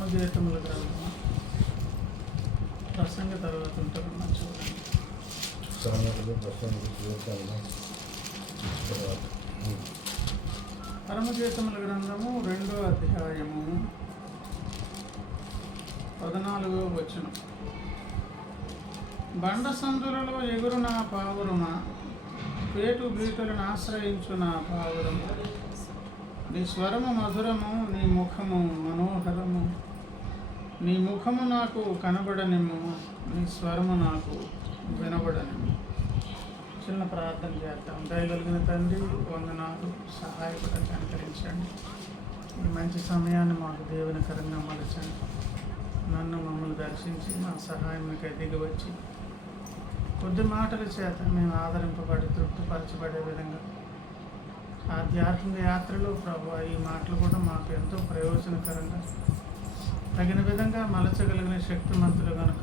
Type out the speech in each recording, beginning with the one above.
పరమగీతముల గ్రంథము ప్రసంగ తర్వాత ఉంటారు చూడండి. పరమగీతముల గ్రంథము 2వ అధ్యాయము 14వ వచనం. బండ సందులలో ఎగురు నా పావురమా, పేటు బీటులను ఆశ్రయించు నా పావురము. నీ స్వరము మధురము, నీ ముఖము మనోహరము. నీ ముఖము నాకు కనబడనిమ్ము, నీ స్వరము నాకు వినబడనిమ్ము. చిన్న ప్రార్థన చేద్దాం. దయగలిగిన తండ్రి, వందనాలు, సహాయపడక అనుకరించండి. ఈ మంచి సమయాన్ని మాకు దేవునికరంగా మలచండి. నన్ను మమ్మల్ని దర్శించి మా సహాయంకై దిగి వచ్చి కొద్ది మాటల చేత మేము ఆదరింపబడి తృప్తిపరచబడే విధంగా ఆధ్యాత్మిక యాత్రలో ప్రభు ఈ మాటలు కూడా మాకు ఎంతో ప్రయోజనకరంగా తగిన విధంగా మలచగలిగిన శక్తిమంతులు కనుక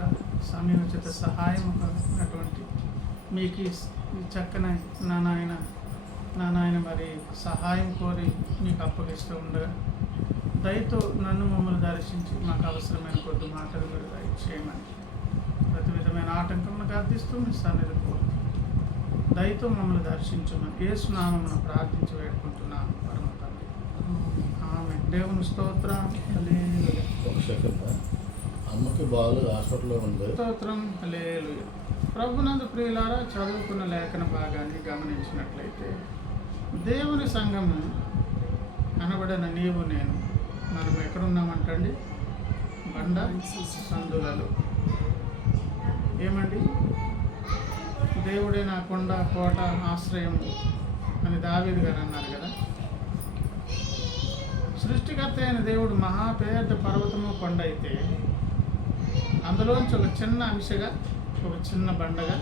సమయోచిత సహాయం కలిగినటువంటి మీకు ఈ చక్కని నా నాయన మరి సహాయం కోరి మీకు అప్పగిస్తూ ఉండగా దయతో నన్ను మమ్మల్ని దర్శించి మాకు అవసరమైన కొద్ది మాటలు మీరు దయచేయమని ప్రతి విధమైన ఆటంకమును గర్దిస్తూ మీ సన్నిధి కోరుతూ దయతో మమ్మల్ని దర్శించమని యేసు నామమున ప్రార్థించి వేడుకుంటున్నాను పరమ తండ్రి. ఆమేన్. దేవుని స్తోత్రం. హల్లెలూయా. అమ్మకి బాలు హాస్పిటల్లో ఉంది. స్తోత్రం. హల్లెలూయా. ప్రభునందు ప్రియులారా, చదువుకున్న లేఖన భాగాన్ని గమనించినట్లయితే దేవుని సంఘము అనబడిన నీవు నేను మనం ఎక్కడున్నామంటండి? బండ సందులలో. ఏమండి? దేవుడే నా కొండ కోట ఆశ్రయం అని దావీదు గారు అన్నారు కదా. సృష్టికర్త అయిన దేవుడు మహాపేద పర్వతము కొండ అయితే అందులోంచి ఒక చిన్న అంశగా, ఒక చిన్న బండగా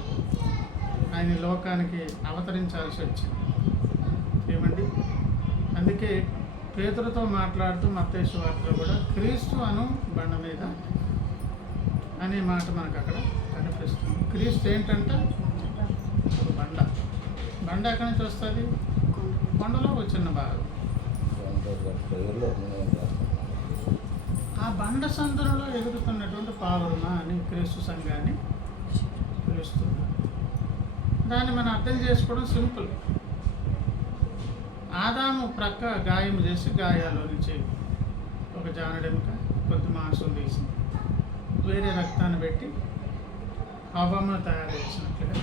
ఆయన లోకానికి అవతరించాల్సి వచ్చింది. ఏమండి? అందుకే పేతురుతో మాట్లాడుతూ మత్తయి సువార్తలో కూడా క్రీస్తు అను బండ మీద అనే మాట మనకు అక్కడ కనిపిస్తుంది. క్రీస్తు ఏంటంటే ఒక బండ. బండ ఎక్కడి నుంచి వస్తుంది? కొండలో ఒక చిన్న భాగం. ఆ బండ సందులలో ఎదుగుతున్నటువంటి పావురమా అని క్రీస్తు సంఘాన్ని పిలుస్తుంది. దాన్ని మనం అర్థం చేసుకోవడం సింపుల్. ఆదాము ప్రక్క గాయం చేసి గాయాల్లో నుంచి ఒక జానడెముక కొద్ది మాంసం తీసి వేరే రక్తాన్ని పెట్టి హవ్వను తయారు చేసినట్లుగా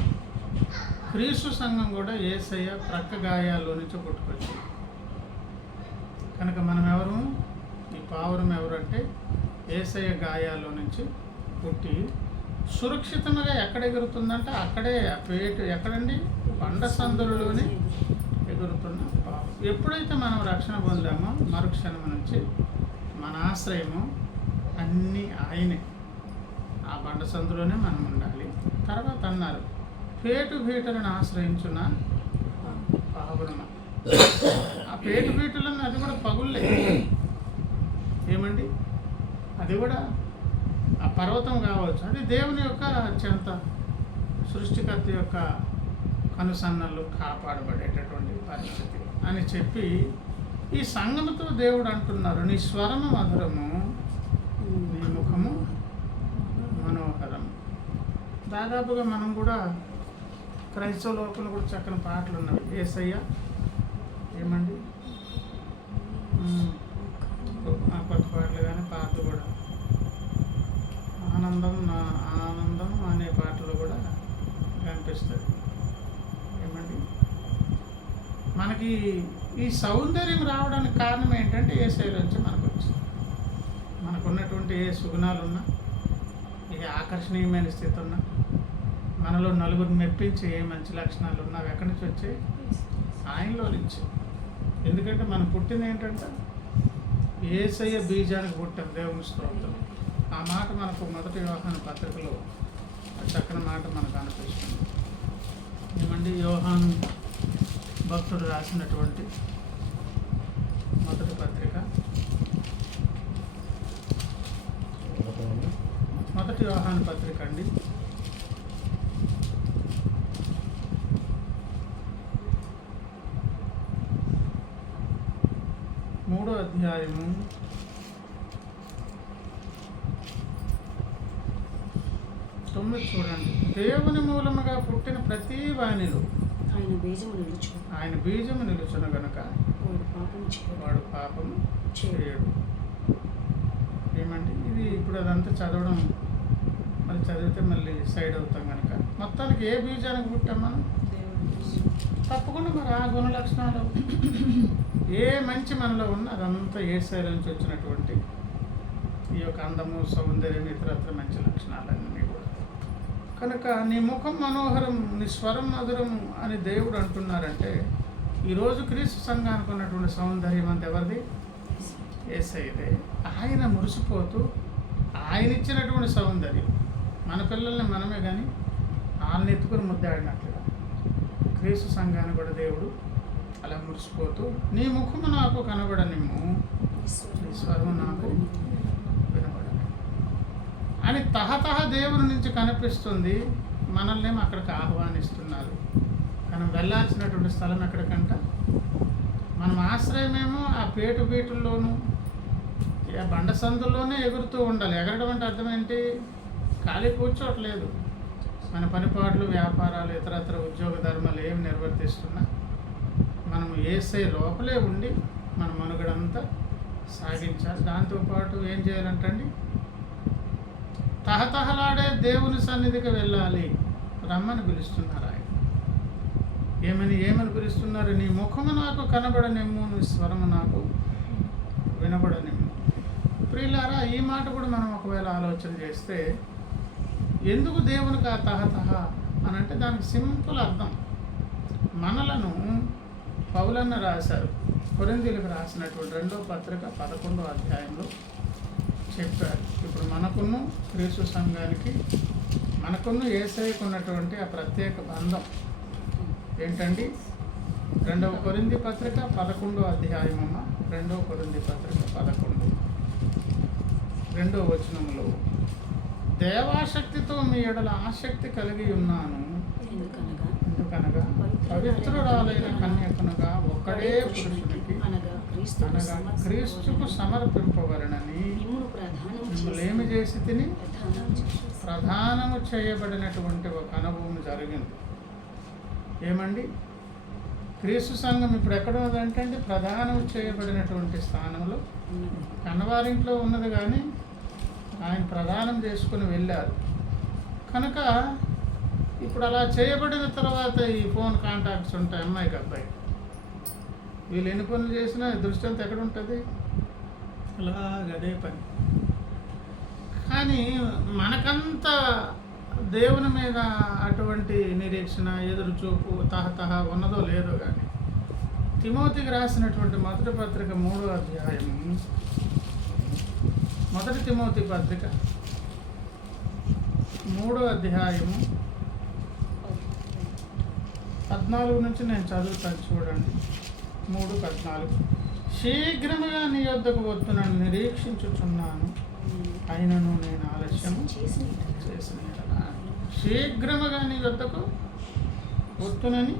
క్రీస్తు సంఘం కూడా యేసయ్య ప్రక్క గాయాల్లో నుంచి పుట్టుకొచ్చింది. కనుక మనం ఎవరు? ఈ పావురం ఎవరు అంటే యేసయ్య గాయాల్లో నుంచి పుట్టి సురక్షితంగా ఎక్కడ ఎగురుతుందంటే అక్కడే పేటు ఎక్కడండి? బండ సందులలోనే ఎగురుతున్న పావురం. ఎప్పుడైతే మనం రక్షణ పొందామో మరుక్షణం నుంచి మన ఆశ్రయము అన్నీ ఆయనే. ఆ బండ సందులోనే మనం ఉండాలి. తర్వాత అన్నారు పేటు బీటలను ఆశ్రయించున్న పావురమ. ఆ పేటు బీటలను అది కూడా పగుళ్ళే. ఏమండి? అది కూడా ఆ పర్వతం కావచ్చు. అది దేవుని యొక్క అత్యంత సృష్టికర్త యొక్క కనుసన్నలు కాపాడబడేటటువంటి పరిస్థితి అని చెప్పి ఈ సంఘముతో దేవుడు అంటున్నారు, నీ స్వరము మధురము, నీ ముఖము మనోహరం. దాదాపుగా మనం కూడా క్రైస్తవ లోపల కూడా చక్కని పాటలు ఉన్నవి. యేసయ్య ఏమండి? కొత్త పాటలు కానీ పాటలు కూడా ఆనందం నా ఆనందం అనే పాటలు కూడా కనిపిస్తుంది. ఏమండి? మనకి ఈ సౌందర్యం రావడానికి కారణం ఏంటంటే యేసయ్య నుంచి మనకు వచ్చింది. మనకున్నటువంటి ఏ సుగుణాలు ఉన్నా, ఏ ఆకర్షణీయమైన స్థితి ఉన్నా, మనలో నలుగురు మెప్పించే ఏ మంచి లక్షణాలు ఉన్నా అవి ఎక్కడి నుంచి వచ్చాయి? ఆయనలో నుంచి. ఎందుకంటే మనం పుట్టింది ఏంటంటే యేసయ్య బీజానికి పుట్టాం. దేవుని స్తోత్రం. ఆ మాట మనకు 1 యోహాను పత్రికలో చక్కని మాట మనకు అనిపిస్తుంది. ఏమండి? యోహాను భక్తుడు రాసినటువంటి 1 పత్రిక 1 యోహాను పత్రిక అండి. 3వ అధ్యాయము 9 చూడండి. దేవుని మూలముగా పుట్టిన ప్రతి వానిలో ఆయన బీజము నిలుచును గనుక వాడు పాపము చేయడు. ఏమండి ఇది ఇప్పుడు అదంతా చదవడం మళ్ళీ చదివితే మళ్ళీ సైడ్ అవుతాం కనుక మొత్తానికి ఏ బీజానికి పుట్టాం మనం? తప్పకుండా మరి ఆ గుణ లక్షణాలు ఏ మంచి మనలో ఉన్న అదంతా ఏ శైలి నుంచి వచ్చినటువంటి ఈ యొక్క అందము, సౌందర్యం, ఇతరత్ర మంచి లక్షణాలన్నీ కూడా. కనుక నీ ముఖం మనోహరం, నీ స్వరం మధురం అని దేవుడు అంటున్నారంటే ఈరోజు క్రీస్తు సంఘానికి ఉన్నటువంటి సౌందర్యం అంత ఎవరిది? యేసయ్యదే. ఆయన మురిసిపోతూ ఆయన ఇచ్చినటువంటి సౌందర్యం మన పిల్లల్ని మనమే కానీ వాళ్ళని ఎత్తుకుని ముద్దాడినట్లుగా క్రీస్తు సంఘాన్ని కూడా దేవుడు అలా మురిసిపోతూ నీ ముఖము నాకు కనబడనిమ్ము, నీ స్వరము నాకు వినబడని అని తహతహ దేవుని నుంచి కనిపిస్తుంది. మనల్ని అక్కడికి ఆహ్వానిస్తున్నారు. మనం వెళ్ళాల్సినటువంటి స్థలం ఎక్కడికంట? మనం ఆశ్రయమేమో ఆ పేటు బీటుల్లోనూ ఆ బండ సందుల్లోనే ఎగురుతూ ఉండాలి. ఎగరడం అంటే అర్థం ఏంటి? ఖాళీ కూర్చోట్లేదు. మన పనిపాట్లు, వ్యాపారాలు, ఇతరత్ర ఉద్యోగ ధర్మాలు ఏమి నిర్వర్తిస్తున్నా మనము యేసయ్య లోపలే ఉండి మన మనుగడంతా సాగించాలి. దాంతోపాటు ఏం చేయాలంటండి? తహతహలాడే దేవుని సన్నిధికి వెళ్ళాలి. రమ్మని పిలుస్తున్నారు ఆయన. ఏమని పిలుస్తున్నారు? నీ ముఖము నాకు కనబడనిమ్ము, నీ స్వరము నాకు వినబడనిమ్ము. ప్రియులారా, ఈ మాట కూడా మనం ఒకవేళ ఆలోచన చేస్తే ఎందుకు దేవునికి ఆ తహతహ అని అంటే దానికి సింపుల్ అర్థం. మనలను పౌలన్న రాశారు, కొరింథీయులకు రాసినటువంటి 2వ పత్రిక 11వ అధ్యాయంలో చెప్పారు. ఇప్పుడు మనకును క్రీస్తు సంఘానికి మనకును యేసయ్యకు ఉన్నటువంటి ఆ ప్రత్యేక బంధం ఏంటండి? 2వ కొరింథీ పత్రిక 11వ అధ్యాయమమ్మ. 2వ కొరింథీ పత్రిక 11 2వ వచనంలో దేవాశక్తితో మీ ఎడల ఆసక్తి కలిగి ఉన్నాను, ఎందుకనగా పవిత్రురాలైన కన్యకనుగా ఒక్కడే పురుషునికి అనగా క్రీస్తుకు సమర్పింపవలనని మిమ్మల్ని ఏమి చేసి తిని ప్రధానము చేయబడినటువంటి ఒక అనుభవం జరిగింది. ఏమండి? క్రీస్తు సంఘం ఇప్పుడు ఎక్కడ ఉన్నదంటే అండి, ప్రధానం చేయబడినటువంటి స్థానంలో కన్నవారింట్లో ఉన్నది. కానీ ఆయన ప్రదానం చేసుకుని వెళ్ళారు కనుక ఇప్పుడు అలా చేయబడిన తర్వాత ఈ ఫోన్ కాంటాక్ట్స్ ఉంటాయి అమ్మాయికి అబ్బాయి. వీళ్ళు ఎన్ని పనులు చేసినా దృష్టి అంతా ఎక్కడ ఉంటుంది? అలాగదే పని. కానీ మనకంత దేవుని మీద అటువంటి నిరీక్షణ, ఎదురు చూపు, తహతహ ఉన్నదో లేదో కానీ తిమోతికి రాసినటువంటి మొదటి పత్రిక 3వ అధ్యాయము, మొదటి తిమోతి పత్రిక 3వ అధ్యాయము 14 నుంచి నేను చదువుతాను చూడండి. 3:14 శీఘ్రముగా నీ యొద్దకు వద్దునని నిరీక్షించుచున్నాను, అయినను నేను ఆలస్యము చేసిన శీఘ్రముగా నీ యొద్దకు వద్దునని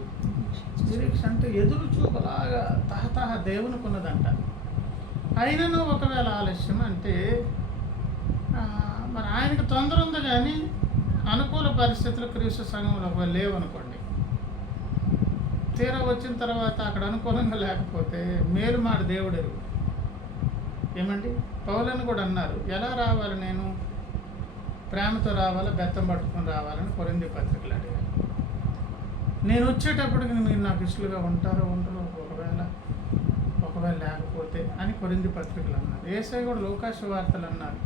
నిరీక్ష అంటే ఎదురు చూపలాగా తహతహ దేవునికి ఉన్నదంట. అయినను ఒకవేళ ఆలస్యం అంటే మరి ఆయనకు తొందర ఉంది కానీ అనుకూల పరిస్థితులు క్రీస్తు సంఘంలో ఒకవేళ లేవనుకోండి, తీరా వచ్చిన తర్వాత అక్కడ అనుకూలంగా లేకపోతే మేలు మాట దేవుడు ఎరుగు. ఏమండి? పౌలను కూడా అన్నారు, ఎలా రావాలి నేను? ప్రేమతో రావాలా, బెత్తం పట్టుకొని రావాలని కొరింథీ పత్రికలు అడిగారు. నేను వచ్చేటప్పటికి మీరు నాకు ఇష్టలుగా ఉంటారో ఉండరో, ఒకవేళ లేకపోతే అని కొరింథీ పత్రికలు అన్నారు. యేసయ్య కూడా లోకాసు వార్తలు అన్నారు,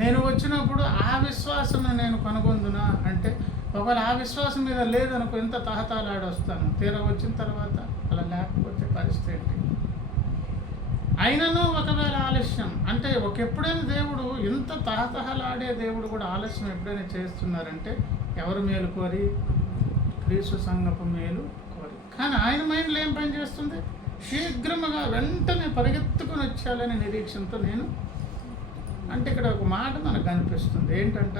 నేను వచ్చినప్పుడు ఆ విశ్వాసం నేను కనుగొందునా అంటే ఒకవేళ ఆ విశ్వాసం మీద లేదనుకో ఎంత తహతాలాడి వస్తాను, తీరా వచ్చిన తర్వాత అలా లేకపోతే పరిస్థితి ఏంటి? అయినను ఒకవేళ ఆలస్యం అంటే ఎప్పుడైనా దేవుడు ఇంత తహతహలాడే దేవుడు కూడా ఆలస్యం ఎప్పుడైనా చేస్తున్నారంటే ఎవరు మేలు కోరి? క్రీస్తు సంఘపు మేలు కోరి. కానీ ఆయన మైండ్లో ఏం పని చేస్తుంది? శీఘ్రముగా వెంటనే పరిగెత్తుకొని వచ్చాలని నిరీక్షణతో నేను అంటే ఇక్కడ ఒక మాట మనకు కనిపిస్తుంది ఏంటంట,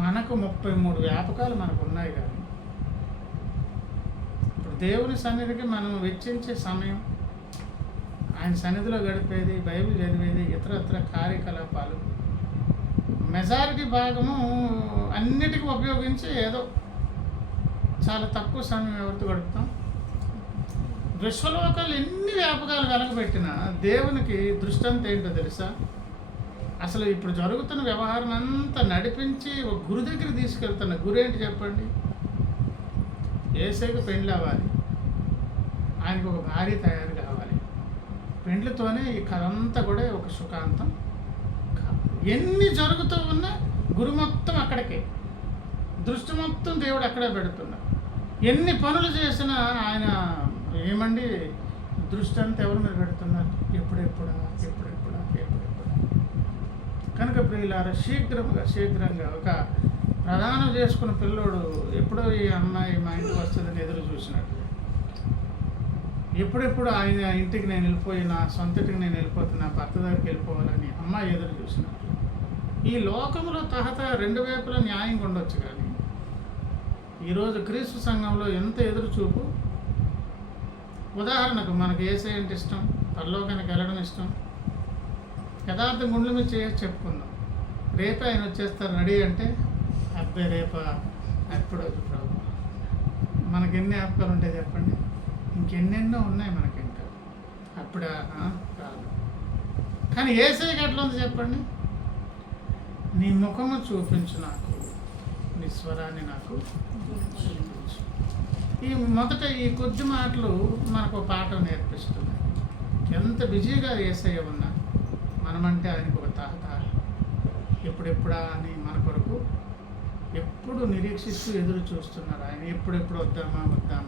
మనకు 33 వ్యాపకాలు మనకు ఉన్నాయి. కానీ ఇప్పుడు దేవుని సన్నిధికి మనం వెచ్చించే సమయం, ఆయన సన్నిధిలో గడిపేది, బైబిల్ చదివేది, ఇతరత్ర కార్యకలాపాలు మెజారిటీ భాగము అన్నిటికీ ఉపయోగించి ఏదో చాలా తక్కువ సమయం ఎవరితో గడుపుతాం. విశ్వలోకాలు ఎన్ని వ్యాపకాలు వెలగబెట్టినా దేవునికి దృష్టి అంతా ఏంటో తెలుసా? అసలు ఇప్పుడు జరుగుతున్న వ్యవహారం అంతా నడిపించి ఒక గురి దగ్గర తీసుకెళ్తున్న గురి ఏంటి చెప్పండి? యేసయ్యకు పెండ్లి అవ్వాలి, ఆయనకు ఒక భార్య తయారు కావాలి. పెండ్లితోనే ఈ కథ అంతా కూడా ఒక సుఖాంతం కావాలి. ఎన్ని జరుగుతూ ఉన్నా గురి మొత్తం అక్కడికే, దృష్టి మొత్తం దేవుడు అక్కడే పెడుతున్నారు. ఎన్ని పనులు చేసినా ఆయన ఏమండి దృష్టి అంతా ఎవరి మీద పెడుతున్నారు? ఎప్పుడెప్పుడా. కనుక ప్రియులారా, శీఘ్రంగా ఒక ప్రదానం చేసుకున్న పిల్లోడు ఎప్పుడో ఈ అమ్మాయి మా ఇంటికి వస్తుందని ఎదురు చూసినట్టు, ఎప్పుడెప్పుడు ఆయన ఇంటికి నేను వెళ్ళిపోయి నా సొంత ఇంటికి నేను వెళ్ళిపోతున్నా, భర్త దగ్గరికి వెళ్ళిపోవాలని అమ్మాయి ఎదురు చూసినట్టు. ఈ లోకంలో తహత రెండు వైపులా న్యాయంగా ఉండొచ్చు, కానీ ఈరోజు క్రీస్తు సంఘంలో ఎంత ఎదురు చూపు. ఉదాహరణకు మనకు యేసయ్య అంటే ఇష్టం, పరలోకానికి వెళ్ళడం ఇష్టం, యథార్థం గుండెల మీద చేసి చెప్పుకుందాం. రేపే ఆయన వచ్చేస్తారు రెడీ అంటే, అబ్బాయి రేప ఎప్పుడు ప్రభు. మనకి ఎన్ని జ్ఞాపకాలు ఉంటాయి చెప్పండి? ఇంకెన్నెన్నో ఉన్నాయి మనకి. ఇంకా అప్పుడా కాదు. కానీ యేసయ్యకి ఎట్లా ఉంది చెప్పండి? నీ ముఖము చూపించు నాకు, నీ స్వరాన్ని నాకు చూపించు. మొదట ఈ కొద్ది మాటలు మనకు పాఠం నేర్పిస్తుంది. ఎంత బిజీగా యేసయ్య ఉన్నా మనమంటే ఆయనకు ఒక తాత ఎప్పుడెప్పుడా అని మన కొరకు ఎప్పుడు నిరీక్షిస్తూ ఎదురు చూస్తున్నారు. ఆయన ఎప్పుడెప్పుడు వద్దామా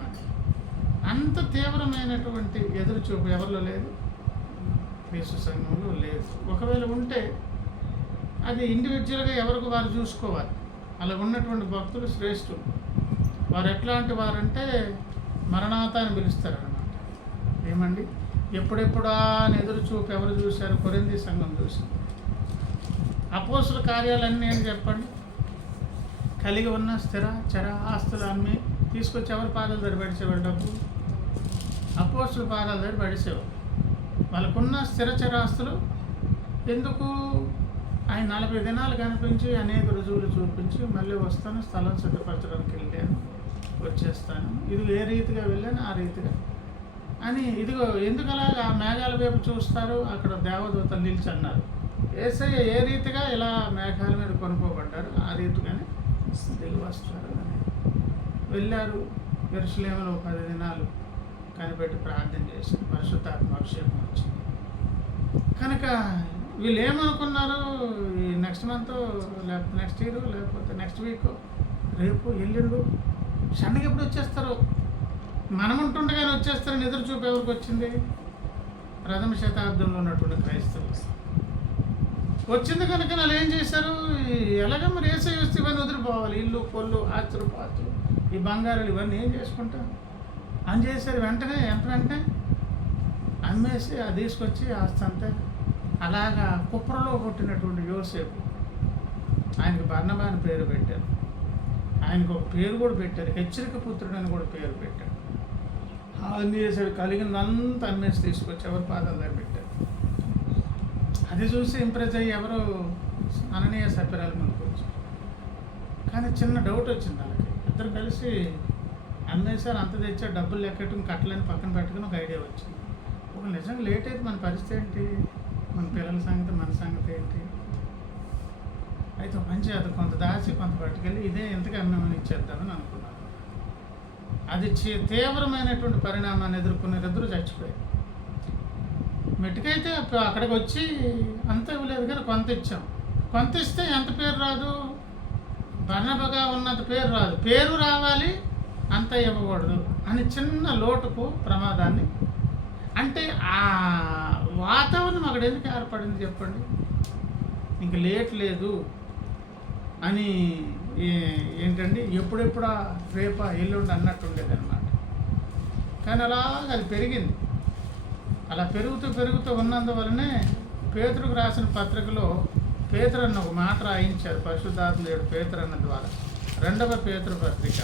అని. అంత తీవ్రమైనటువంటి ఎదురు చూపు ఎవరిలో లేదు, క్రీస్తు సంఘంలో లేదు. ఒకవేళ ఉంటే అది ఇండివిజువల్గా ఎవరికి వారు చూసుకోవాలి. అలా ఉన్నటువంటి భక్తులు శ్రేష్ఠులు. వారు ఎట్లాంటి వారంటే మరణాత అని పిలుస్తారనమాట. ఏమండి ఎప్పుడెప్పుడా అని ఎదురు చూపు ఎవరు చూశారు? కొరింథీ సంఘం చూసింది. అపోస్తుల కార్యాలన్నీ అని చెప్పండి, కలిగి ఉన్న స్థిర చర ఆస్తులు అమ్మి తీసుకొచ్చి ఎవరి పాదాల దగ్గర పడిచేవాడు? డబ్బు అపోస్తుల పాదాల దగ్గర పడిచేవాడు. వాళ్ళకున్న స్థిర చరాస్తులు ఎందుకు? ఆయన 40 దినాలు కనిపించి అనేక రుజువులు చూపించి మళ్ళీ వస్తాను, స్థలం సిద్ధపరచడానికి వెళ్ళాను, వచ్చేస్తాను, ఇది ఏ రీతిగా వెళ్ళాను ఆ రీతిగా అని. ఇదిగో ఎందుకు అలాగా ఆ మేఘాల వైపు చూస్తారు? అక్కడ దేవదూతలు నిలిచి అన్నారు. యేసయ్య ఏ రీతిగా ఇలా మేఘాల మీద కొనుక్కోబడ్డారు ఆ రీతిగానే దిగి వస్తారు అని వెళ్ళారు. యెరూషలేములో 10 దినాలు కనిపెట్టి ప్రార్థన చేసి పరిశుద్ధాత్మ అభిషేకం వచ్చింది. కనుక వీళ్ళు ఏమనుకున్నారు? ఈ నెక్స్ట్ మంత్ లేకపోతే నెక్స్ట్ ఇయర్ లేకపోతే నెక్స్ట్ వీక్, రేపు ఎల్లుండు సడన్గా ఎప్పుడు వచ్చేస్తారు, మనం ఉంటుండగానే వచ్చేస్తారని ఎదురు చూపు ఎవరికి వచ్చింది? ప్రథమ శతాబ్దంలో ఉన్నటువంటి క్రైస్తవులు వచ్చింది. కనుక వాళ్ళు ఏం చేశారు? ఎలాగ మరి యేసయ్య వస్తే ఇవన్నీ వదిలిపోవాలి, ఇల్లు పొల్లు ఆస్తులు పాస్తులు ఈ బంగారాలు ఇవన్నీ ఏం చేసుకుంటాం అని చేశారు. వెంటనే అమ్మేసి అది తీసుకొచ్చి ఆస్తి అంతా అలాగా కుప్రలో కొట్టినటువంటి యోసేపు, ఆయనకు బర్నబా అని పేరు పెట్టారు. ఆయనకు ఒక పేరు కూడా పెట్టారు, హెచ్చరిక పుత్రుడు అని కూడా పేరు పెట్టాడు. అన్ని చేశాడు, కలిగిందంతా అమ్మేసి తీసుకొచ్చి ఎవరి పాదాల దగ్గర పెట్టారు. అది చూసి ఇంప్రెస్ అయ్యి ఎవరు అననీయ సప్యరాల ముందుకు వచ్చారు. కానీ చిన్న డౌట్ వచ్చింది వాళ్ళకి. ఇద్దరు కలిసి అమ్మేశారు, అంత తెచ్చారు, డబ్బులు లెక్కట్టుకుని కట్టలని పక్కన పెట్టుకుని ఒక ఐడియా వచ్చింది. ఒక నిజంగా లేట్ అయితే మన పరిస్థితి ఏంటి? మన పిల్లల సంగతి, మన సంగతి ఏంటి? అయితే మంచి అది కొంత దాచి కొంత పట్టుకెళ్ళి ఇదే ఎంతగా అమ్మేమని ఇచ్చేద్దామని అనుకున్నాను. అది తీవ్రమైనటువంటి పరిణామాన్ని ఎదుర్కొనే ఇద్దరు చచ్చిపోయారు. మెట్టుకైతే అక్కడికి వచ్చి అంత ఇవ్వలేదు, కానీ కొంత ఇచ్చాం. కొంత ఇస్తే ఎంత పేరు రాదు? బర్నబాగా ఉన్నంత పేరు రాదు. పేరు రావాలి, అంత ఇవ్వకూడదు అని చిన్న లోటుకు ప్రమాదాన్ని. అంటే ఆ వాతావరణం అక్కడ ఎందుకు ఏర్పడింది చెప్పండి? ఇంక లేట్ లేదు అని ఏంటండి ఎప్పుడెప్పుడా రేపా ఎల్లుండి అన్నట్టు ఉండేదన్నమాట. కానీ అలాగ అది పెరిగింది. అలా పెరుగుతూ ఉన్నందువలనే పేతురుకు రాసిన పత్రికలో పేతురు అన్న ఒక మాట రాయించారు పరిశుద్ధాత్ముడు పేతురు అన్న ద్వారా. 2వ పేతురు పత్రిక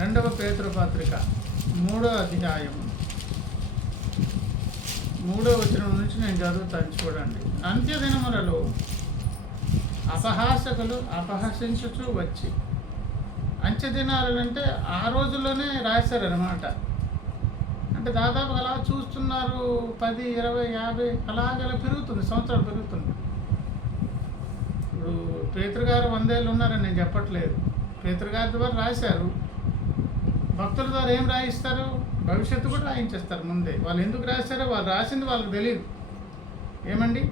2వ పేతురు పత్రిక 3వ అధ్యాయం 3వ వచనం నుంచి నేను చదువుతాను చూడండి. అంత్య దినములలో అపహాసకులు అపహసించుచు వచ్చి, అంత్య దినాలు అంటే ఆ రోజుల్లోనే రాశారనమాట. అంటే దాదాపు అలా చూస్తున్నారు 10, 20, 50 అలాగలా పెరుగుతుంది, సంవత్సరాలు పెరుగుతుంది. ఇప్పుడు పేతురు గారు 100 ఏళ్ళు ఉన్నారని నేను చెప్పట్లేదు. పేతురు గారి ద్వారా రాశారు. భక్తుల ద్వారా ఏం రాయిస్తారు? భవిష్యత్తు కూడా రాయించేస్తారు ముందే. వాళ్ళు ఎందుకు రాశారో వాళ్ళు రాసింది వాళ్ళకి తెలియదు. ఏమండి,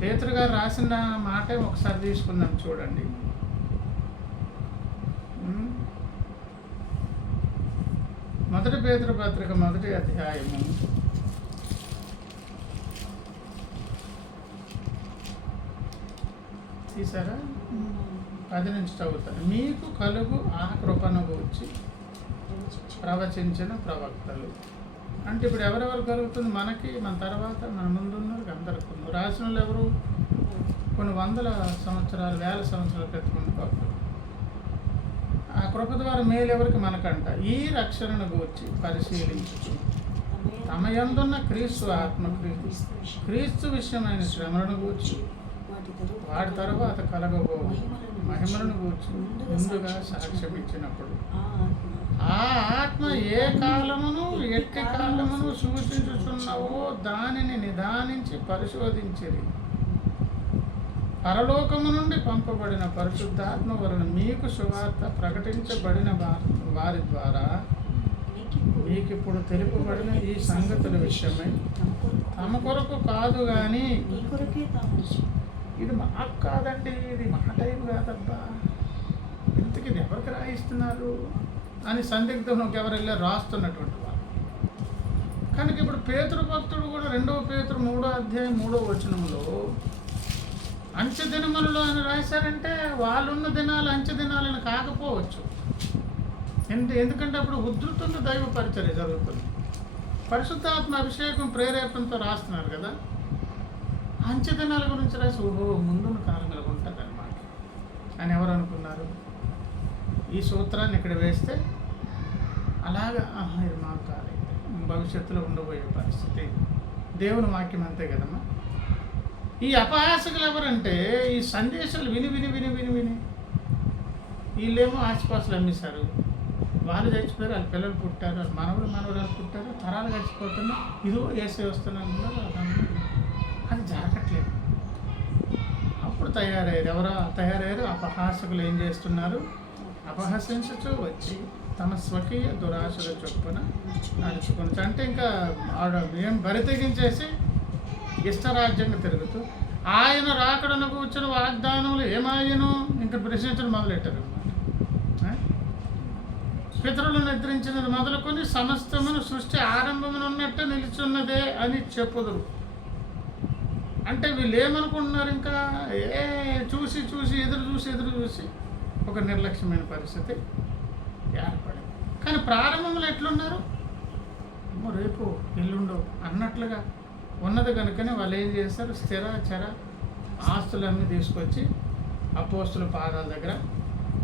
పేతురు గారు రాసిన మాటే ఒకసారి తీసుకుందాం చూడండి. మొదటి పేతురు పత్రిక 1వ అధ్యాయము 10 నుంచి చదువుతాను. మీకు కలుగు ఆ కృపను గూర్చి ప్రవచించిన ప్రవక్తలు. అంటే ఇప్పుడు ఎవరెవరు కలుగుతుంది? మనకి, మన తర్వాత, మన ముందున్నారు అందరికీ. రాసిన వాళ్ళు ఎవరు? కొన్ని 100 సంవత్సరాలు, 1000 సంవత్సరాల క్రితం భక్తులు. ఆ కృప ద్వారా మేలు ఎవరికి? మనకంట. ఈ రక్షణను గూర్చి పరిశీలించు తమ యందున్న క్రీస్తు ఆత్మ క్రీస్తు విషయమైన శ్రమలను గూర్చి వాడి తర్వాత కలగబో మహిమలను గూర్చి ముందుగా సాక్ష్యం ఇచ్చినప్పుడు ఆ ఆత్మ ఏ కాలమును ఎట్టి కాలమును సూచించుచున్నవో దానిని నిదానించి పరిశోధించిరి. పరలోకము నుండి పంపబడిన పరిశుద్ధాత్మ వలన మీకు సువార్త ప్రకటించబడిన వారి ద్వారా మీకిప్పుడు తెలుపబడిన ఈ సంగతుల విషయమై తమ కొరకు కాదు కానీ, ఇది మాకు కాదండి, ఇది మా టైం కాదబ్బా, ఇంతకీ ఇది ఎవరికి రాయిస్తున్నారు అని సందిగ్ధంలోకి ఎవరు వెళ్ళారు? రాస్తున్నటువంటి వాళ్ళు. కనుక ఇప్పుడు పేతురు భక్తుడు కూడా 2వ పేతురు 3వ అధ్యాయం 3వ వచనంలో అంచె దినములలో అని రాశారంటే వాళ్ళున్న దినాలు అంచె దినాలని కాకపోవచ్చు. ఎందుకంటే అప్పుడు ఉధృతంగా దైవ పరిచర్య జరుగుతుంది. పరిశుద్ధాత్మ అభిషేకం ప్రేరేపణతో రాస్తున్నారు కదా. అంచె దినాల గురించి రాసి ఓహో ముందున్న కాలంలో ఉంటుంది అన్నమాట అని ఎవరు అనుకున్నారు? ఈ సూత్రాన్ని ఇక్కడ వేస్తే అలాగా ఇది మాకు కాలేదు, భవిష్యత్తులో ఉండబోయే పరిస్థితి. దేవుని వాక్యం అంతే కదమ్మా. ఈ అపహాసకులు ఎవరంటే ఈ సందేశాలు విని విని విని విని విని వీళ్ళేమో ఆస్తిపాస్తులు అమ్మేశారు. వాళ్ళు చచ్చిపోయారు, వాళ్ళ పిల్లలు పుట్టారు, వాళ్ళ మనవరాలు పుట్టారు, తరాలు గడిచిపోతున్నా ఇదో ఏసే వస్తున్నారు. అది జరగట్లేదు. అప్పుడు తయారయ్యారు అపహాసకులు. ఏం చేస్తున్నారు? అపహసించుచూ వచ్చి తమ స్వకీయ దురాశల చొప్పున నడుచుకుంటూ, అంటే ఇంకా ఏం బరి తెగించేసి ఇష్టరాజ్యంగా తిరుగుతూ ఆయన రాకడను కూర్చుని వాగ్దానములు ఏమాయను ఇంకా ప్రశ్నించడం మొదలెట్టారు అన్నమాట. పితరులు నిద్రించినది మొదలుకొని సమస్తమును సృష్టి ఆరంభమును ఉన్నట్టు నిలిచున్నదే అని చెప్పుదురు. అంటే వీళ్ళు ఏమనుకుంటున్నారు? ఇంకా చూసి ఎదురు చూసి ఒక నిర్లక్ష్యమైన పరిస్థితి ఏర్పడింది. కానీ ప్రారంభంలో ఎట్లున్నారు? రేపు ఎల్లుండో అన్నట్లుగా ఉన్నది కనుకనే వాళ్ళు ఏం చేస్తారు? స్థిర చర ఆస్తులన్నీ తీసుకొచ్చి అపోస్తుల పాదాల దగ్గర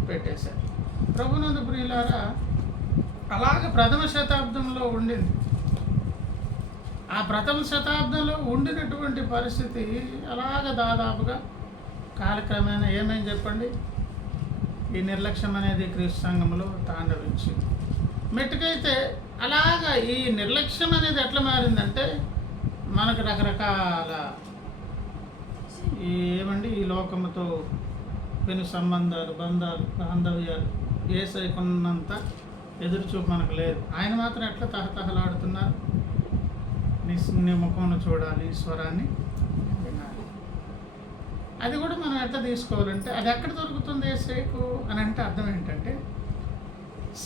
పెట్టేశారు. ప్రభునందు ప్రియులారా, అలాగ ప్రథమ శతాబ్దంలో ఉండింది. ఆ ప్రథమ శతాబ్దంలో ఉండినటువంటి పరిస్థితి అలాగ దాదాపుగా కాలక్రమేణా ఏమేం చెప్పండి, ఈ నిర్లక్ష్యం అనేది క్రీస్తు సంఘంలో తాండవించింది. మెట్టుకైతే అలాగ ఈ నిర్లక్ష్యం అనేది ఎట్లా మారిందంటే మనకు రకరకాల ఈ లోకముతో పెను సంబంధాలు, బంధాలు, బాంధవ్యాలు ఏసైకున్నంత ఎదురుచూపు మనకు లేదు. ఆయన మాత్రం ఎట్లా తహతహలాడుతున్నారు? నీ ముఖంలో చూడాలి, స్వరాన్ని వినాలి. అది కూడా మనం ఎట్లా తీసుకోవాలంటే అది ఎక్కడ దొరుకుతుంది ఏసైకు అని అంటే అర్థం ఏంటంటే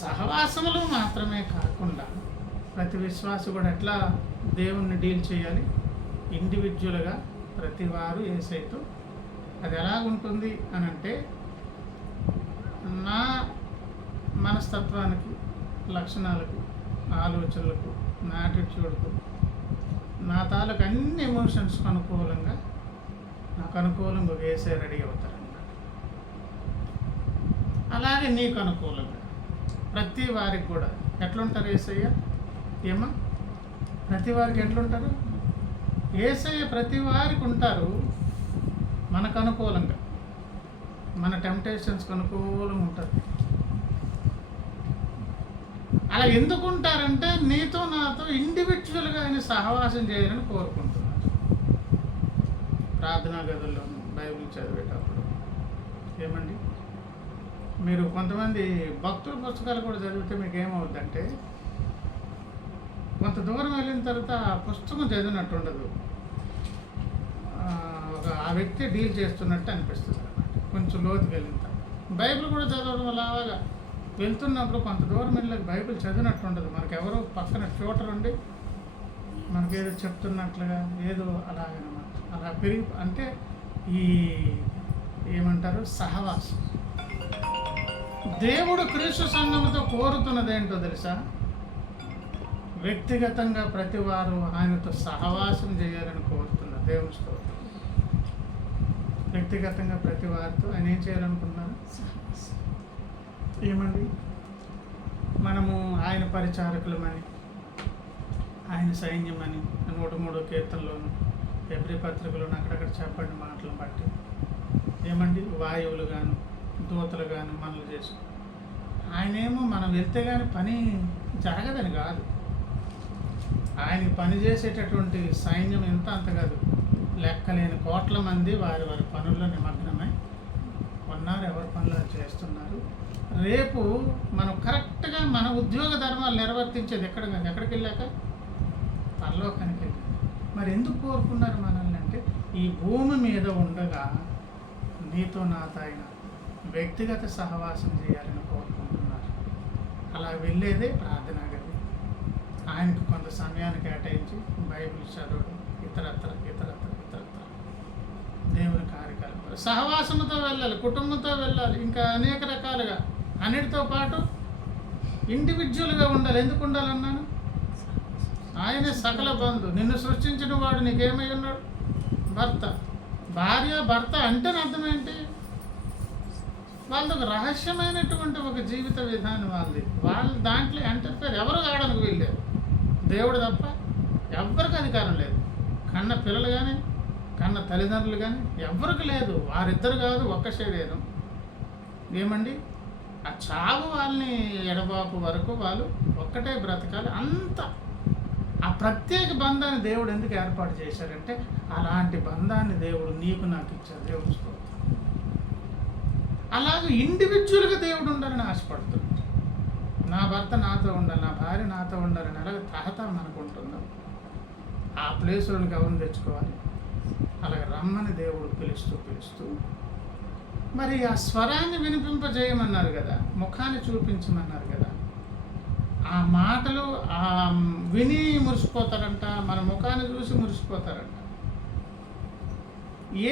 సహవాసములు మాత్రమే కాకుండా ప్రతి విశ్వాసి కూడా ఎట్లా దేవుణ్ణి డీల్ చేయాలి? ఇండివిజువల్గా ప్రతి వారు ఏసైతో. అది ఎలా ఉంటుంది అని అంటే నా మనస్తత్వానికి, లక్షణాలకు, ఆలోచనలకు, నా యాటిట్యూడ్కు, నా తాలూకు అన్ని ఎమోషన్స్కి అనుకూలంగా నాకు అనుకూలంగా ఒక ఏసై రెడీ అవుతారన్నమాట. అలాగే నీకు అనుకూలంగా ప్రతి వారికి కూడా ఎట్లుంటారు ఏసయ్య? ఏమో ప్రతి వారికి ఎట్లుంటారు? యేసయ్య ప్రతి వారికి ఉంటారు, మనకు అనుకూలంగా, మన టెంప్టేషన్స్కి అనుకూలంగా ఉంటారు. అలా ఎందుకు ఉంటారంటే నీతో నాతో ఇండివిజువల్గా ఆయన సహవాసం చేయాలని కోరుకుంటున్నారు. ప్రార్థనా గదుల్లోనూ బైబిల్ చదివేటప్పుడు ఏమండి, మీరు కొంతమంది భక్తుల పుస్తకాలు కూడా చదివితే మీకు ఏమవుద్దంటే, కొంత దూరం వెళ్ళిన తర్వాత ఆ పుస్తకం చదివినట్టు ఉండదు, ఆ వ్యక్తి డీల్ చేస్తున్నట్టు అనిపిస్తుంది అన్నమాట. కొంచెం లోతుకి వెళ్ళిన తర్వాత బైబిల్ కూడా చదవడం వల్ల అలాగా వెళ్తున్నప్పుడు కొంత దూరం వెళ్ళి బైబిల్ చదివినట్టు ఉండదు. మనకెవరో పక్కన ట్యూటర్ ఉండి మనకేదో చెప్తున్నట్లుగా ఏదో అలాగనమాట. అలా అంటే ఈ ఏమంటారు, సహవాసం. దేవుడు క్రీస్తు సంఘముతో కోరుతున్నది ఏంటో తెలుసా? వ్యక్తిగతంగా ప్రతి వారు ఆయనతో సహవాసం చేయాలని కోరుతున్నారు. దేవుని స్తోత్రం. వ్యక్తిగతంగా ప్రతి వారితో ఆయన ఏం చేయాలనుకుంటున్నారు? ఏమండి, మనము ఆయన పరిచారకులమని, ఆయన సైన్యమని 103 కీర్తనలోను ఎబ్రీ పత్రికలోను అక్కడక్కడ చెప్పండి మాటలను బట్టి ఏమండి, వాయువులు గాను దూతలు గాను మనలు చేసుకో. ఆయనేమో మనం వెళ్తే కానీ పని జరగదని కాదు, ఆయనకి పని చేసేటటువంటి సైన్యం ఎంత అంత కాదు, లెక్కలేని కోట్ల మంది వారి వారి పనుల్లో నిమగ్నమై ఉన్నారు. ఎవరి పనులు చేస్తున్నారు. రేపు మనం కరెక్ట్గా మన ఉద్యోగ ధర్మాలు నిర్వర్తించేది ఎక్కడికి వెళ్ళాక? పరలోకానికి వెళ్ళాక. మరి ఎందుకు కోరుకున్నారు మనల్ని అంటే, ఈ భూమి మీద ఉండగా నీతో నాతో ఆయన వ్యక్తిగత సహవాసం చేయాలని కోరుకుంటున్నారు. అలా వెళ్ళేదే ప్రార్థనా గది. ఆయనకు కొంత సమయాన్ని కేటాయించి బైబిల్ చదవడం, ఇతరత్ర దేవుని కార్యక్రమాలు, సహవాసంతో వెళ్ళాలి, కుటుంబంతో వెళ్ళాలి, ఇంకా అనేక రకాలుగా అన్నిటితో పాటు ఇండివిజువల్గా ఉండాలి. ఎందుకు ఉండాలన్నాను? ఆయనే సకల బంధు. నిన్ను సృష్టించిన వాడు నీకేమై ఉన్నాడు? భర్త. భార్య భర్త అంటే అర్థం ఏంటి? వాళ్ళది ఒక రహస్యమైనటువంటి ఒక జీవిత విధానం వాళ్ళది. వాళ్ళు దాంట్లో ఎంటర్ఫేర్ ఎవరు కావడానికి వీల్లేదు, దేవుడు తప్ప ఎవ్వరికి అధికారం లేదు. కన్న పిల్లలు కానీ కన్న తల్లిదండ్రులు కానీ ఎవరికి లేదు. వారిద్దరు కాదు, ఒక్క శరీరం. ఏమండి, ఆ చావు వాళ్ళని ఎడబాపు వరకు వాళ్ళు ఒక్కటే బ్రతకాలి. అంత ఆ ప్రత్యేక బంధాన్ని దేవుడు ఎందుకు ఏర్పాటు చేశారంటే, అలాంటి బంధాన్ని దేవుడు నీకు నాకు ఇచ్చారు. దేవుడు స్తోత్రం. అలాగే ఇండివిజువల్గా దేవుడు ఉండాలని ఆశపడుతున్నాడు. నా భర్త నాతో ఉండాలి, నా భార్య నాతో ఉండాలని అలాగే తహత మనకు ఉంటుందో ఆ ప్లేసులను ఎవరిని తెచ్చుకోవాలి. అలాగే రమ్మని దేవుడు పిలుస్తూ మరి ఆ స్వరాన్ని వినిపింపజేయమన్నారు కదా, ముఖాన్ని చూపించమన్నారు కదా. ఆ మాటలు విని మురిసిపోతారంట, మన ముఖాన్ని చూసి మురిసిపోతారంట.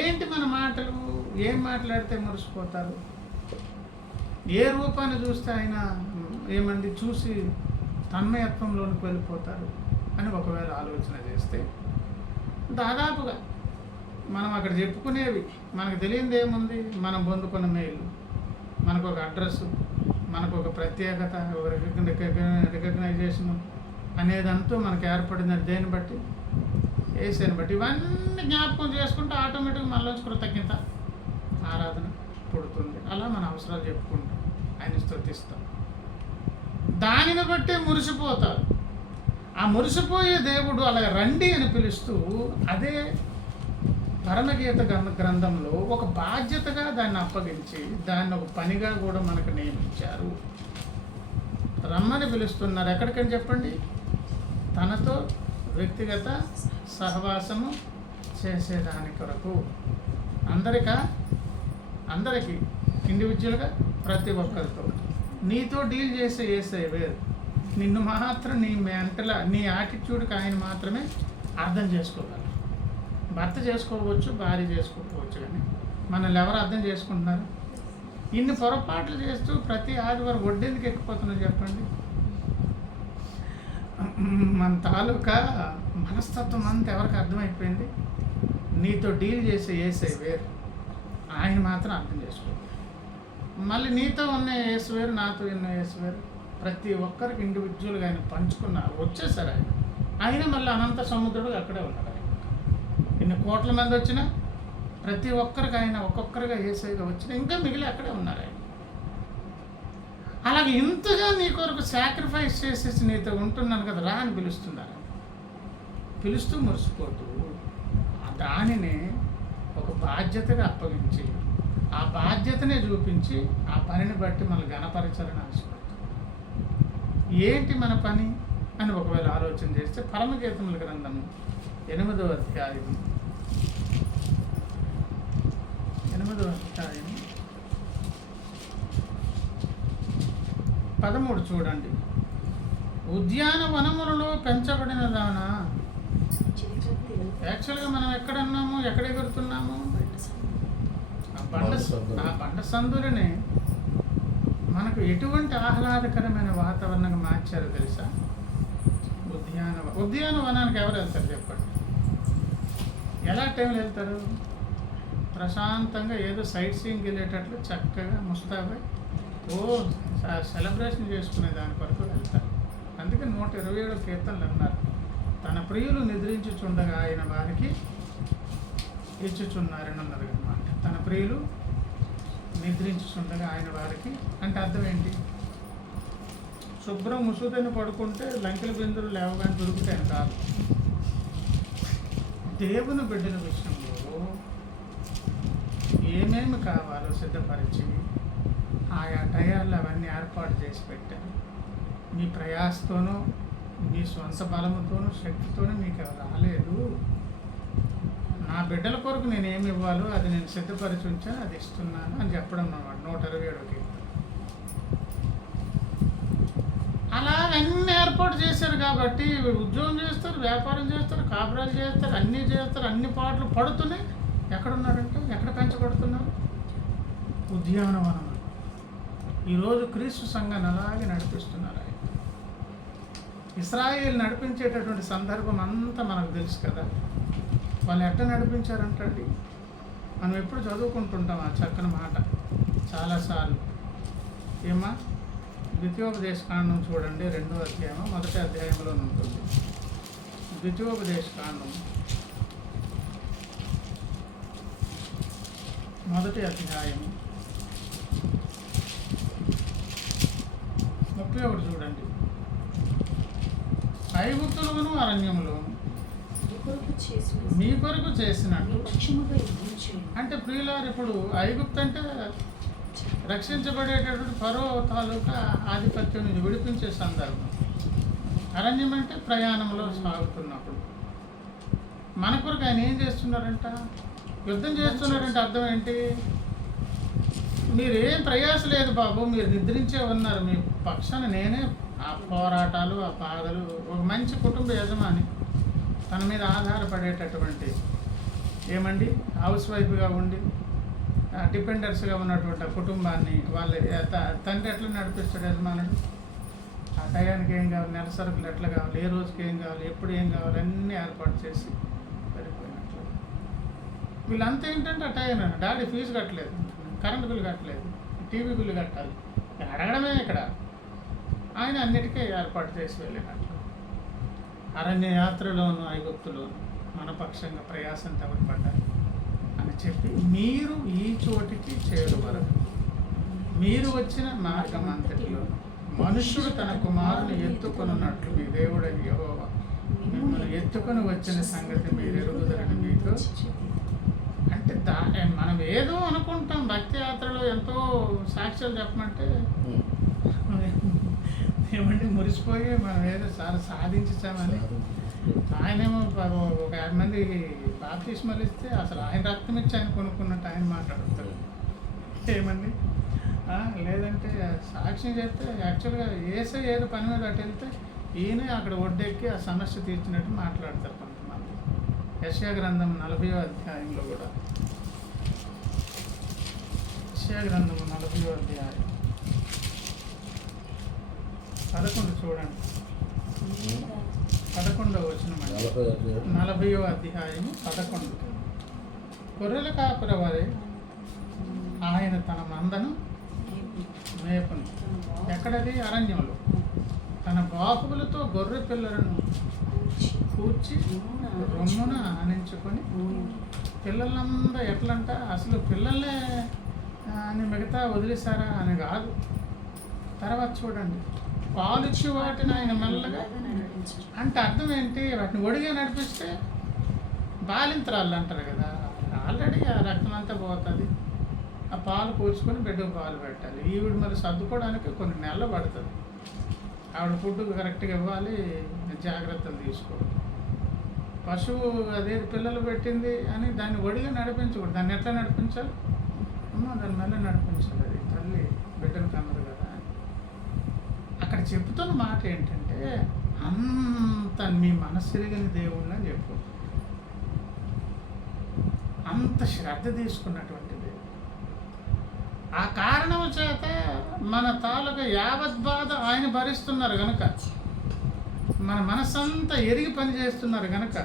ఏంటి మన మాటలు? ఏం మాట్లాడితే మురిసిపోతారు? ఏ రూపాన్ని చూస్తే ఆయన ఏమండి చూసి తన్మయత్వంలోనికి వెళ్ళిపోతారు అని ఒకవేళ ఆలోచన చేస్తే, దాదాపుగా మనం అక్కడ చెప్పుకునేవి మనకు తెలియదు ఏముంది? మనం పొందుకున్న మెయిల్, మనకు ఒక అడ్రస్సు, మనకు ఒక ప్రత్యేకత, ఒక రికగ్నైజేషన్ అనేదంతా మనకు ఏర్పడిందని దేన్ని బట్టి? ఏసైని బట్టి. ఇవన్నీ జ్ఞాపకం చేసుకుంటే ఆటోమేటిక్గా మనలోంచి కృతజ్ఞత ఆరాధన పుడుతుంది. అలా మన అవసరాలు చెప్పుకుంటాం, ఆయన స్తుతిస్తాం. దానిని బట్టే మురిసిపోతారు. ఆ మురిసిపోయే దేవుడు అలా రండి అని పిలుస్తూ, అదే పరమగీత గ్రంథంలో ఒక బాధ్యతగా దాన్ని అప్పగించి దాన్ని ఒక పనిగా కూడా మనకు నియమించారు. రమ్మని పిలుస్తున్నారు. ఎక్కడికని చెప్పండి? తనతో వ్యక్తిగత సహవాసము చేసేదాని కొరకు. అందరికీ ఇండివిజువల్గా ప్రతి ఒక్కరితో. నీతో డీల్ చేసే యేసయ్య వేరు. నిన్ను మాత్రం నీ యాటిట్యూడ్కి ఆయన మాత్రమే అర్థం చేసుకోగలరు. భర్త చేసుకోవచ్చు, భార్య చేసుకోవచ్చు, కానీ మనల్ని ఎవరు అర్థం చేసుకుంటున్నారు? ఇన్ని పొరపాట్లు చేస్తూ ప్రతి ఆదివారం వడ్డెందుకు ఎక్కిపోతున్నా చెప్పండి? మన తాలూకా మనస్తత్వం అంతా ఎవరికి అర్థమైపోయింది? నీతో డీల్ చేసే యేసయ్య వేరు, ఆయన మాత్రం అర్థం చేసుకో. మళ్ళీ నీతో ఉన్న యేసు వేరు, నాతో ఉన్న యేసు వేరు. ప్రతి ఒక్కరికి ఇండివిజువల్గా ఆయన పంచుకున్నారు, వచ్చేసారు ఆయన. అయినా మళ్ళీ అనంత సముద్రుడు అక్కడే ఉన్నాడు ఆయన. ఇన్ని కోట్ల మంది వచ్చినా ప్రతి ఒక్కరికి ఆయన ఒక్కొక్కరిగా ఏసైగా వచ్చినా ఇంకా మిగిలి అక్కడే ఉన్నారు ఆయన. అలాగే ఇంతగా నీ కొరకు సాక్రిఫైస్ చేసేసి నీతో ఉంటున్నాను కదా రా అని పిలుస్తున్నారు. పిలుస్తూ మురిసిపోతూ దానిని ఒక బాధ్యతగా అప్పగించి ఆ బాధ్యతనే చూపించి ఆ పనిని బట్టి మనల్ని ఘనపరచాలని ఆశపడుతుంది. ఏంటి మన పని అని ఒకవేళ ఆలోచన చేస్తే పరమగీతముల గ్రంథము 8వ అధ్యాయం 13 చూడండి. ఉద్యానవనములలో పెంచబడిన దానా. యాక్చువల్గా మనం ఎక్కడున్నాము, ఎక్కడ ఎగురుతున్నాము? ఆ బండ సందులనే మనకు ఎటువంటి ఆహ్లాదకరమైన వాతావరణంగా మార్చారో తెలుసా? ఉద్యానవనానికి ఎవరు వెళ్తారు చెప్పండి? ఎలా టైంలో వెళ్తారు? ప్రశాంతంగా ఏదో సైట్ సీయింగ్కి వెళ్ళేటట్లు చక్కగా ముస్తాబై సెలబ్రేషన్ చేసుకునే దాని కొరకు వెళ్తారు. అందుకే 127 కీర్తనలు అన్నారు, తన ప్రియులు నిద్రించుచుండగా ఆయన వారికి ఇచ్చుచున్నారని అన్నారు అనమాట. తన ప్రియులు నిద్రించుచుండగా ఆయన వారికి అంటే అర్థం ఏంటి? శుభ్రం ముసుదని పడుకుంటే లంకెల బిందులు లేవగానే దొరుకుతాయని కాదు. దేవుని బిడ్డల విషయంలో ఏమేమి కావాలో సిద్ధపరిచి ఆయా టయాల్లో అవన్నీ ఏర్పాటు చేసి పెట్టాను. మీ ప్రయాసతోనూ మీ సొంత బలముతోనూ శక్తితోనూ మీకు రాలేదు. నా బిడ్డల కొరకు నేను ఏమి ఇవ్వాలో అది నేను సిద్ధపరిచి ఉంచాను, అది ఇస్తున్నాను అని చెప్పడం అన్నమాట 127కి. అలా అన్నీ ఏర్పాటు చేశారు కాబట్టి ఉద్యోగం చేస్తారు, వ్యాపారం చేస్తారు, కాపురాలు చేస్తారు, అన్నీ చేస్తారు, అన్ని పాటలు పడుతున్నాయి. ఎక్కడున్నారంటే ఎక్కడ పెంచబడుతున్నారు? ఉద్యానవనం. ఈరోజు క్రీస్తు సంఘాన్ని అలాగే నడిపిస్తున్నారు ఆయన. ఇశ్రాయేలు నడిపించేటటువంటి సందర్భం అంతా మనకు తెలుసు కదా. వాళ్ళు ఎట్లా నడిపించారంటండి, మనం ఎప్పుడు చదువుకుంటుంటాం ఆ చక్కని మాట చాలాసార్లు. ఏమా ద్వితీయోపదేశకాండం చూడండి, 2వ అధ్యాయం 1వ అధ్యాయంలో ఉంటుంది. ద్వితీయోపదేశకాండం 1వ అధ్యాయం 31 చూడండి. ఐగుప్తులను అరణ్యములో మీ కొరకు చేసినట్టు అంటే ప్రియులారు, ఇప్పుడు ఐగుప్తు అంటే రక్షించబడేటటువంటి ఫరో తాలూకా ఆధిపత్యం నుంచి విడిపించే సందర్భం. అరణ్యం అంటే ప్రయాణంలో సాగుతున్నప్పుడు. మన కొరకు ఆయన ఏం చేస్తున్నారంట? యుద్ధం చేస్తున్నారంటే అర్థం ఏంటి? మీరేం ప్రయాస లేదు బాబు, మీరు నిద్రించే ఉన్నారు, మీ పక్షాన నేనే ఆ పోరాటాలు ఆ బాధలు. ఒక మంచి కుటుంబ యజమాని తన మీద ఆధారపడేటటువంటి ఏమండి హౌస్ వైఫ్గా ఉండి డిపెండర్స్గా ఉన్నటువంటి కుటుంబాన్ని వాళ్ళ తండ్రి ఎట్లా నడిపిస్తాడు యజమానుడు? ఆ టయానికి ఏం కావాలి, నెల సరుకులు ఎట్లా కావాలి, ఏ రోజుకి ఏం కావాలి, ఎప్పుడు ఏం కావాలి అన్నీ ఏర్పాటు చేసి సరిపోయినట్లు. వీళ్ళంతా ఏంటంటే ఆ టైం డాడీ ఫీజు కట్టలేదు, కరెంటు బిల్లు కట్టలేదు, టీవీ బిల్లు కట్టాలి, అడగడమే ఇక్కడ. ఆయన అన్నిటికీ ఏర్పాటు చేసి వెళ్ళినట్లు. అరణ్య యాత్రలోను ఐగుప్తులోను మన పక్షంగా ప్రయాసం తవ్వబడ్డారు అని చెప్పి మీరు ఈ చోటికి చేరు వరకు మీరు వచ్చిన మార్గం అంతటిలో మనుష్యుడు తన కుమారుని ఎత్తుకొనున్నట్లు మీ దేవుడైన యెహోవా మిమ్మల్ని ఎత్తుకొని వచ్చిన సంగతి మీరు ఎరుగుదరని మీకు అంటే మనం ఏదో అనుకుంటాం. భక్తి యాత్రలో ఎంతో సాక్ష్యాలు చెప్పమంటే ఏమంటే మురిసిపోయి మనం ఏదో చాలా సాధించామని. ఆయనేమో ఒక 50 మంది బాప్తిస్మాలు ఇస్తే అసలు ఆయన రక్తం ఇచ్చి ఆయన కొనుక్కున్నట్టు ఆయన మాట్లాడుతారు. ఏమండి లేదంటే సాక్ష్యం చెప్తే యాక్చువల్గా ఏసై ఏదో పని మీద అటు వెళ్తే ఈయన అక్కడ ఒడ్డెక్కి ఆ సమస్య తీర్చినట్టు మాట్లాడతారు కొంతమంది. యెషయా గ్రంథం 40వ అధ్యాయంలో కూడా, యెషయా గ్రంథం 40వ అధ్యాయం 11 చూడండి. 11వ వచనం, 40వ అధ్యాయం 11. గొర్రెల కాపుర వారే ఆయన తన మందను మేపును. ఎక్కడది? అరణ్యంలో. తన బాహువులతో గొర్రె పిల్లలను కూర్చి రొమ్మున ఆనించుకొని పిల్లలంతా ఎట్లంట అసలు పిల్లలే అని మిగతా వదిలేశారా అని కాదు. తర్వాత చూడండి, పాలిచ్చి వాటిని ఆయన మెల్లగా అంటే అర్థం ఏంటి, వాటిని ఒడిగా నడిపిస్తే బాలింతరాళ్ళు అంటారు కదా, ఆల్రెడీ ఆ రక్తం అంతా పోతుంది. ఆ పాలు కూర్చుకొని బిడ్డకు పాలు పెట్టాలి. ఈవిడ మరి సర్దుకోవడానికి కొన్ని నెలలు పడుతుంది. ఆవిడ ఫుడ్ కరెక్ట్గా ఇవ్వాలి, జాగ్రత్తలు తీసుకోవాలి. పశువు అదే పిల్లలు పెట్టింది అని దాన్ని ఒడిగా నడిపించకూడదు. దాన్ని ఎట్లా నడిపించాలి? దాని మెల్ల నడిపించాలి. అది తల్లి బిడ్డను కన్నది కదా. అక్కడ చెప్తున్న మాట ఏంటంటే, అంత మీ మనస్సిరిగిన దేవుళ్ళు అని చెప్పు, అంత శ్రద్ధ తీసుకున్నటువంటి దేవుడు. ఆ కారణం చేత మన తాలూకా యావత్ బాధ ఆయన భరిస్తున్నారు కనుక, మన మనసంతా ఎరిగి పని చేస్తున్నారు కనుక,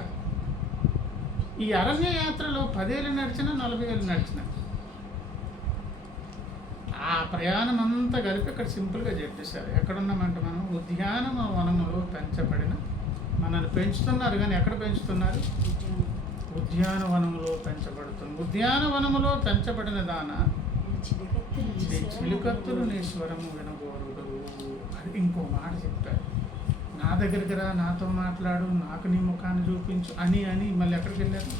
ఈ అరణ్య యాత్రలో 10 ఏళ్ళు నడిచినా 40 ఏళ్ళు నడిచినా ఆ ప్రయాణం అంతా కలిపి ఇక్కడ సింపుల్గా చెప్పేశారు. ఎక్కడున్నామంటే మనం ఉద్యానవనములో పెంచబడిన, మనల్ని పెంచుతున్నారు కానీ ఎక్కడ పెంచుతున్నారు? ఉద్యానవనములో పెంచబడుతుంది. ఉద్యానవనములో పెంచబడిన దాన చిలుకత్తులు నీ స్వరము వినబోరుడు. అది ఇంకో మాట చెప్పారు, నా దగ్గరికి రా, నాతో మాట్లాడు, నాకు నీ ముఖాన్ని చూపించు అని మళ్ళీ ఎక్కడికి వెళ్ళారు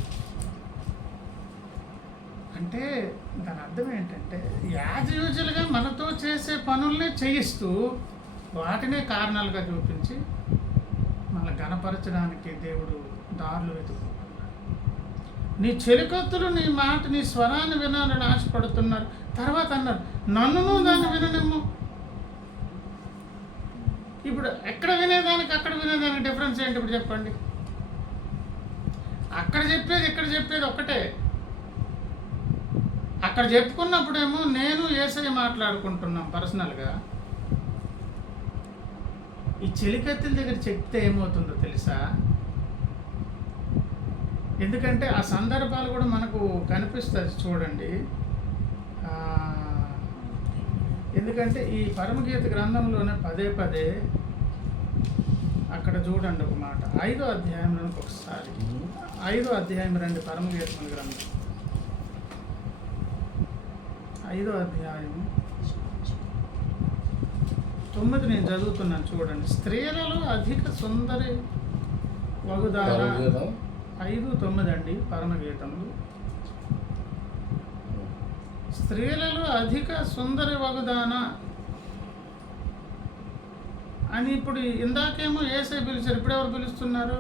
అంటే దాని అర్థం ఏంటంటే, యాజ్ యూజువల్గా మనతో చేసే పనుల్ని చేయిస్తూ వాటినే కారణాలుగా చూపించి మనల్ని గణపరచడానికి దేవుడు దారులు వెతుకుంటున్నాడు. నీ చెలికత్తులు నీ మాట, నీ స్వరాన్ని వినాలని ఆశపడుతున్నారు. తర్వాత అన్నారు, నన్నును దాన్ని విననిమ్ము. ఇప్పుడు ఎక్కడ వినేదానికి అక్కడ వినేదానికి డిఫరెన్స్ ఏంటి ఇప్పుడు చెప్పండి? అక్కడ చెప్పేది ఇక్కడ చెప్పేది ఒకటే. అక్కడ చెప్పుకున్నప్పుడేమో నేను యేసయ్య మాట్లాడుకుంటున్నాం పర్సనల్గా. ఈ చెలికత్తుల దగ్గర చెప్తే ఏమవుతుందో తెలుసా? ఎందుకంటే ఆ సందర్భాలు కూడా మనకు కనిపిస్తుంది చూడండి. ఎందుకంటే ఈ పరమగీత గ్రంథంలోనే పదే అక్కడ చూడండి ఒక మాట, 5వ అధ్యాయంలోనికి ఒకసారి, 5వ అధ్యాయం రండి. పరమగీతముల గ్రంథం 5వ అధ్యాయం 9 నేను చదువుతున్నాను చూడండి. స్త్రీలలో అధిక సుందరి వగుదార, 5:9 అండి పరమగీతములు. స్త్రీలలో అధిక సుందరి వగుదాన అని ఇప్పుడు ఇందాకేమో యేసయ్య పిలిచారు, ఇప్పుడు ఎవరు పిలుస్తున్నారు?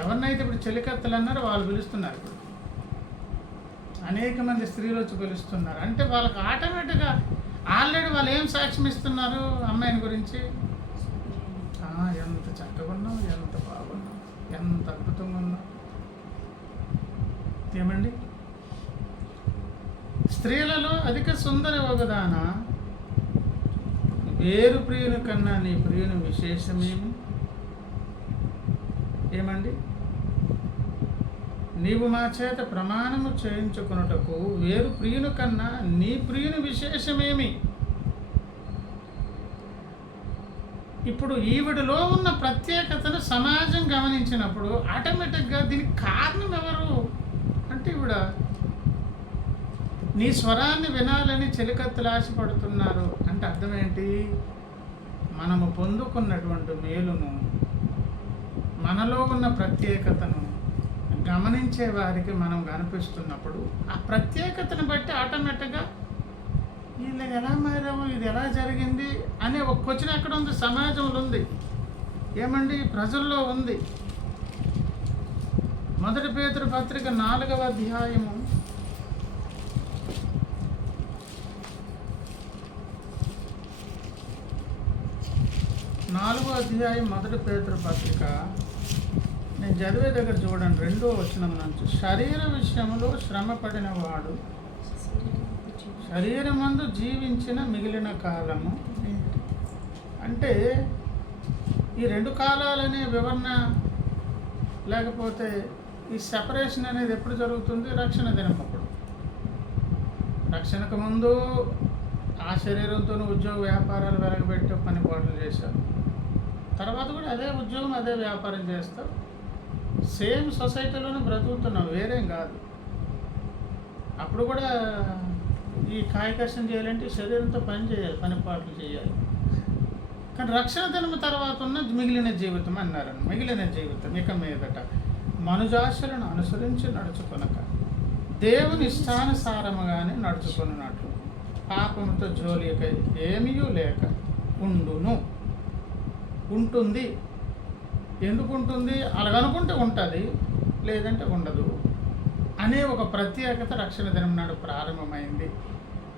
ఎవరినైతే ఇప్పుడు చెలికత్తలు అన్నారో వాళ్ళు పిలుస్తున్నారు. ఇప్పుడు అనేక మంది స్త్రీలు వచ్చి పిలుస్తున్నారు. అంటే వాళ్ళకి ఆటోమేటిక్గా ఆల్రెడీ వాళ్ళు ఏం సాక్ష్యం ఇస్తున్నారు అమ్మాయిని గురించి? ఎంత చక్కగా ఉన్నావు, ఎంత బాగున్నావు, ఎంత అద్భుతంగా ఉన్నావు. ఏమండి? స్త్రీలలో అధిక సుందరి ఒకదాన, వేరు ప్రియుని కన్నా నీ ప్రియుని విశేషమేమి? ఏమండి? నీవు మా చేత ప్రమాణము చేయించుకొనుటకు వేరు ప్రియుని కన్నా నీ ప్రియుని విశేషమేమి? ఇప్పుడు ఈవిడలో ఉన్న ప్రత్యేకతను సమాజం గమనించినప్పుడు ఆటోమేటిక్గా దీనికి కారణం ఎవరు అంటే, ఈవిడ నీ స్వరాన్ని వినాలని చెలికత్తులు ఆశపడుతున్నారు అంటే అర్థం ఏంటి? మనము పొందుకున్నటువంటి మేలును, మనలో ఉన్న ప్రత్యేకతను గమనించే వారికి మనం కనిపిస్తున్నప్పుడు ఆ ప్రత్యేకతను బట్టి ఆటోమేటిక్గా వీళ్ళకి ఎలా మారాము, ఇది ఎలా జరిగింది అనే ఒక క్వశ్చన్ ఎక్కడ ఉంది? సమాజంలో ఉంది. ఏమండి? ప్రజల్లో ఉంది. 1 పేతురు పత్రిక 4వ అధ్యాయము 4వ అధ్యాయం 1 పేతురు పత్రిక నేను చదివే దగ్గర చూడండి, 2వ వచనం నుంచి, శరీర విషయంలో శ్రమ పడిన వాడు శరీరమందు జీవించిన మిగిలిన కాలము. అంటే ఈ 2 కాలాలనే వివరణ, లేకపోతే ఈ సెపరేషన్ అనేది ఎప్పుడు జరుగుతుంది? రక్షణ దినమప్పుడు. రక్షణకు ముందు ఆ శరీరంతో ఉద్యోగ వ్యాపారాలు వెలగబెట్టి పని పాటలు చేశారు. తర్వాత కూడా అదే ఉద్యోగం, అదే వ్యాపారం చేస్తావు, సేమ్ సొసైటీలోనే బ్రతుకుతున్నావు, వేరేం కాదు. అప్పుడు కూడా ఈ కాయకష్టం చేయాలంటే శరీరంతో పని చేయాలి, పని పాటలు చేయాలి. కానీ రక్షణ దినము తర్వాత ఉన్న మిగిలిన జీవితం అన్నారు. మిగిలిన జీవితం ఇక మీదట మనుజాశలను అనుసరించి నడుచుకొనక దేవుని ఇష్టానుసారముగానే నడుచుకున్నట్లు పాపముతో జోలిక ఏమీ లేక ఉండును. ఉంటుంది. ఎందుకు ఉంటుంది? అలాగనుకుంటే ఉంటుంది, లేదంటే ఉండదు అనే ఒక ప్రత్యేకత రక్షణ దినం నాడు ప్రారంభమైంది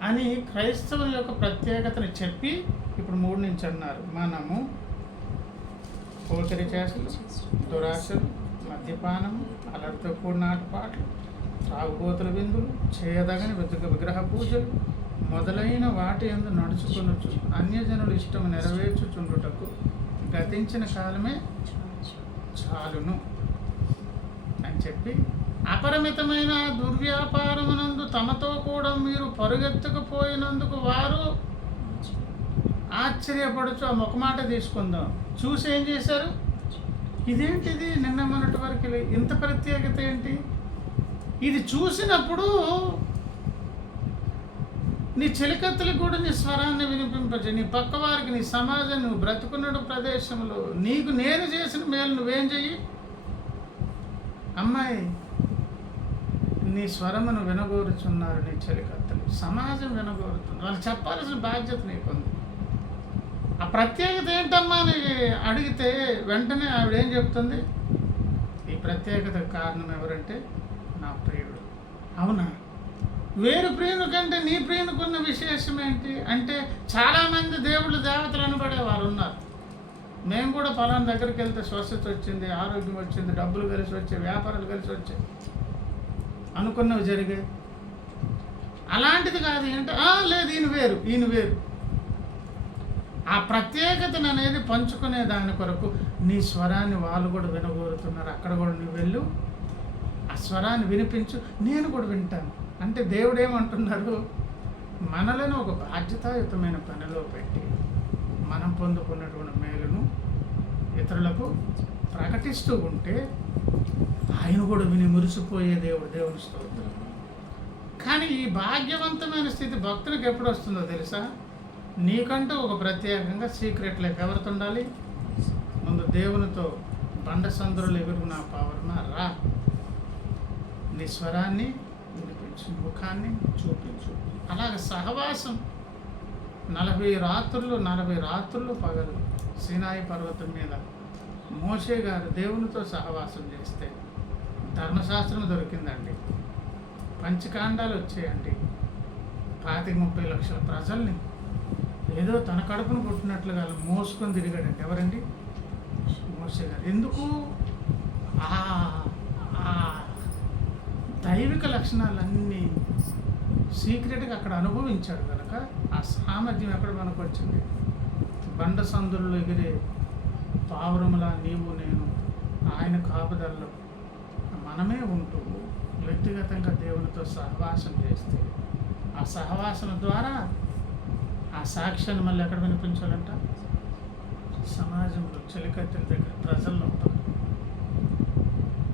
అని క్రైస్తవుల యొక్క ప్రత్యేకతను చెప్పి ఇప్పుడు 3 నుంచి అన్నారు. మనము పోకిరి చేసలు, దురాశలు, మద్యపానము, అలరితో కూడిన ఆటపాటలు, త్రాగుబోతుల విందులు, చేయదగని విగ్రహ పూజలు మొదలైన వాటి యందు నడుచుకొనొచ్చు అన్యజనుల ఇష్టము నెరవేర్చుచుండుటకు గతించిన కాలమే చాలును అని చెప్పి, అపరిమితమైన దుర్వ్యాపారమునందు తమతో కూడా మీరు పరుగెత్తకపోయినందుకు వారు ఆశ్చర్యపడుచు. ఆ ఒక మాట తీసుకుందాం. చూసి ఏం చేశారు? ఇదేంటిది నిన్న మొన్నటి వరకు ఇంత ప్రత్యేకత ఏంటి? ఇది చూసినప్పుడు నీ చెలికత్తలకు కూడా నీ స్వరాన్ని వినిపింపచ్చు. నీ పక్క వారికి, నీ సమాజం, నువ్వు బ్రతుకున్న ప్రదేశంలో నీకు నేను చేసిన మేలు నువ్వేం చెయ్యి? అమ్మాయి, నీ స్వరమును వినగోరుచున్నారు నీ చెలికత్తలు, సమాజం వినగోరుతుంది. వాళ్ళు చెప్పాల్సిన బాధ్యత నీకుంది. ఆ ప్రత్యేకత ఏంటమ్మా అని అడిగితే వెంటనే ఆవిడేం చెప్తుంది? ఈ ప్రత్యేకత కారణం ఎవరంటే నా ప్రియుడు. అవునా? వేరు ప్రియుని కంటే నీ ప్రియునికున్న విశేషం ఏంటి అంటే, చాలామంది దేవుళ్ళు దేవతలు అనబడే వారు ఉన్నారు. మేము కూడా ఫలానా దగ్గరికి వెళ్తే స్వస్థత వచ్చింది, ఆరోగ్యం వచ్చింది, డబ్బులు కలిసి వచ్చాయి, వ్యాపారాలు కలిసి వచ్చాయి, అనుకున్నవి జరిగాయి. అలాంటిది కాదు. ఏంటంటే లేదు, ఈయన వేరు. ఆ ప్రత్యేకతను అనేది పంచుకునే దాని కొరకు నీ స్వరాన్ని వాళ్ళు కూడా వినగోరుతున్నారు. అక్కడ కూడా నువ్వు వెళ్ళు, ఆ స్వరాన్ని వినిపించు, నేను కూడా వింటాను అంటే దేవుడు ఏమంటున్నారు? మనలను ఒక బాధ్యతాయుతమైన పనిలో పెట్టి మనం పొందుకున్నటువంటి మేలును ఇతరులకు ప్రకటిస్తూ ఉంటే ఆయన కూడా విని మురిసిపోయే దేవుని స్తోత్రం. కానీ ఈ భాగ్యవంతమైన స్థితి భక్తునికి ఎప్పుడు వస్తుందో తెలుసా? నీకంటూ ఒక ప్రత్యేకంగా సీక్రెట్ లైఫ్ ఎవరితో ఉండాలి? ముందు దేవునితో బండ సందులు ఎగురున పావన రా, నీ స్వరాన్ని వినిపించు, ముఖాన్ని చూపించు. అలాగ సహవాసం 40 రాత్రులు పగలు సీనాయి పర్వతం మీద మోషే గారు దేవునితో సహవాసం చేస్తే ధర్మశాస్త్రం దొరికిందండి, పంచకాండాలు వచ్చాయండి. 25-30 లక్షల ప్రజల్ని ఏదో తన కడుపును పుట్టినట్లుగా మోసుకొని తిరిగాడండి. ఎవరండి? మోషే గారు. ఎందుకు? దైవిక లక్షణాలన్నీ సీక్రెట్గా అక్కడ అనుభవించాడు కనుక ఆ సామర్థ్యం ఎక్కడ మనకు వచ్చింది? బండ సందుల్లో ఎగిరే పావురములా నీవు నేను ఆయన కాపుదల్లో మనమే ఉంటూ వ్యక్తిగతంగా దేవునితో సహవాసం చేస్తే ఆ సహవాసం ద్వారా ఆ సాక్ష్యాన్ని మళ్ళీ ఎక్కడ వినిపించాలంట? సమాజంలో, చెలికత్తెల దగ్గర, ప్రజల్లో ఉంటారు.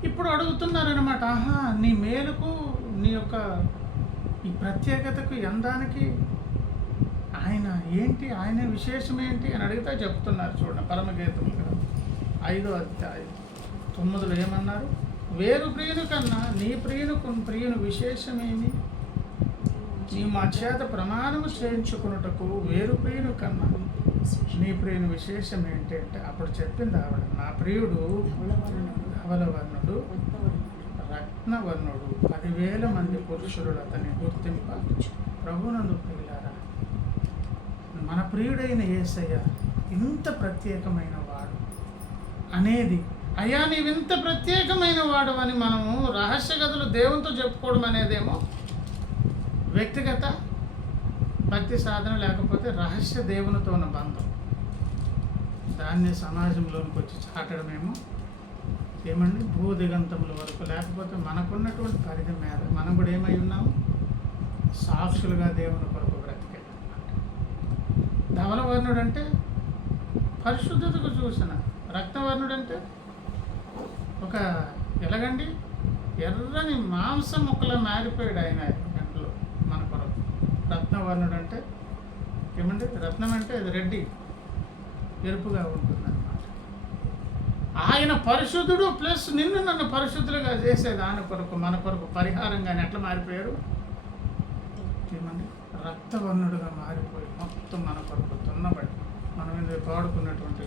ఇప్పుడు అడుగుతున్నారనమాట, నీ మేలుకు, నీ యొక్క ఈ ప్రత్యేకతకు ఎందానికి ఆయన ఏంటి, ఆయన విశేషం ఏంటి అని అడిగితే చెప్తున్నారు. చూడండి, పరమగీతములు కదా 5వ అధ్యాయం 9లో ఏమన్నారు? వేరు ప్రియుని కన్నా నీ ప్రియుని విశేషమేమి? నీ మా చేత ప్రమాణము చేయించుకున్నటకు వేరు ప్రియుని కన్నా నీ ప్రియుని విశేషం ఏంటి అంటే, అప్పుడు చెప్పింది ఆవిడ, నా ప్రియుడు ధవలవర్ణుడు, రత్నవర్ణుడు, 10,000 మంది పురుషులు అతని గుర్తింప ప్రభునందు ప్రియులారా. మన ప్రియుడైన యేసయ్య ఇంత ప్రత్యేకమైన వాడు అనేది, అయ్యా నీవింత ప్రత్యేకమైన వాడు అని మనము రహస్య గదులు దేవునితో చెప్పుకోవడం అనేదేమో వ్యక్తిగత భక్తి సాధన, లేకపోతే రహస్య దేవునితో ఉన్న బంధం. దాన్ని సమాజంలోనికి వచ్చి చాటడమేమో ఏమండి భూదిగంతముల వరకు, లేకపోతే మనకున్నటువంటి పరిధి మేర మనం కూడా ఏమై ఉన్నాము? సాక్షులుగా దేవుని కొరకు బ్రతికేదన్నమాట. ధవలవర్ణుడు అంటే పరిశుద్ధతకు చూసిన రక్తవర్ణుడు అంటే ఒక ఎలాగండి ఎర్రని మాంసం ముక్కలా మారిపోయాడు ఆయన గంటలో మన కొరకు. రత్నవర్ణుడు అంటే ఏమండి, రత్నం అంటే అది రెడ్డి ఎరుపుగా ఉంటుంది అన్నమాట. ఆయన పరిశుద్ధుడు ప్లస్ నిన్ను నన్ను పరిశుద్ధులుగా చేసేది ఆయన కొరకు, మన కొరకు పరిహారంగా ఎట్లా మారిపోయారు ఏమండి, రక్తవర్ణుడుగా మారిపోయి మొత్తం మన కొరకు తున్నబడి మనం మీద పాడుకున్నటువంటి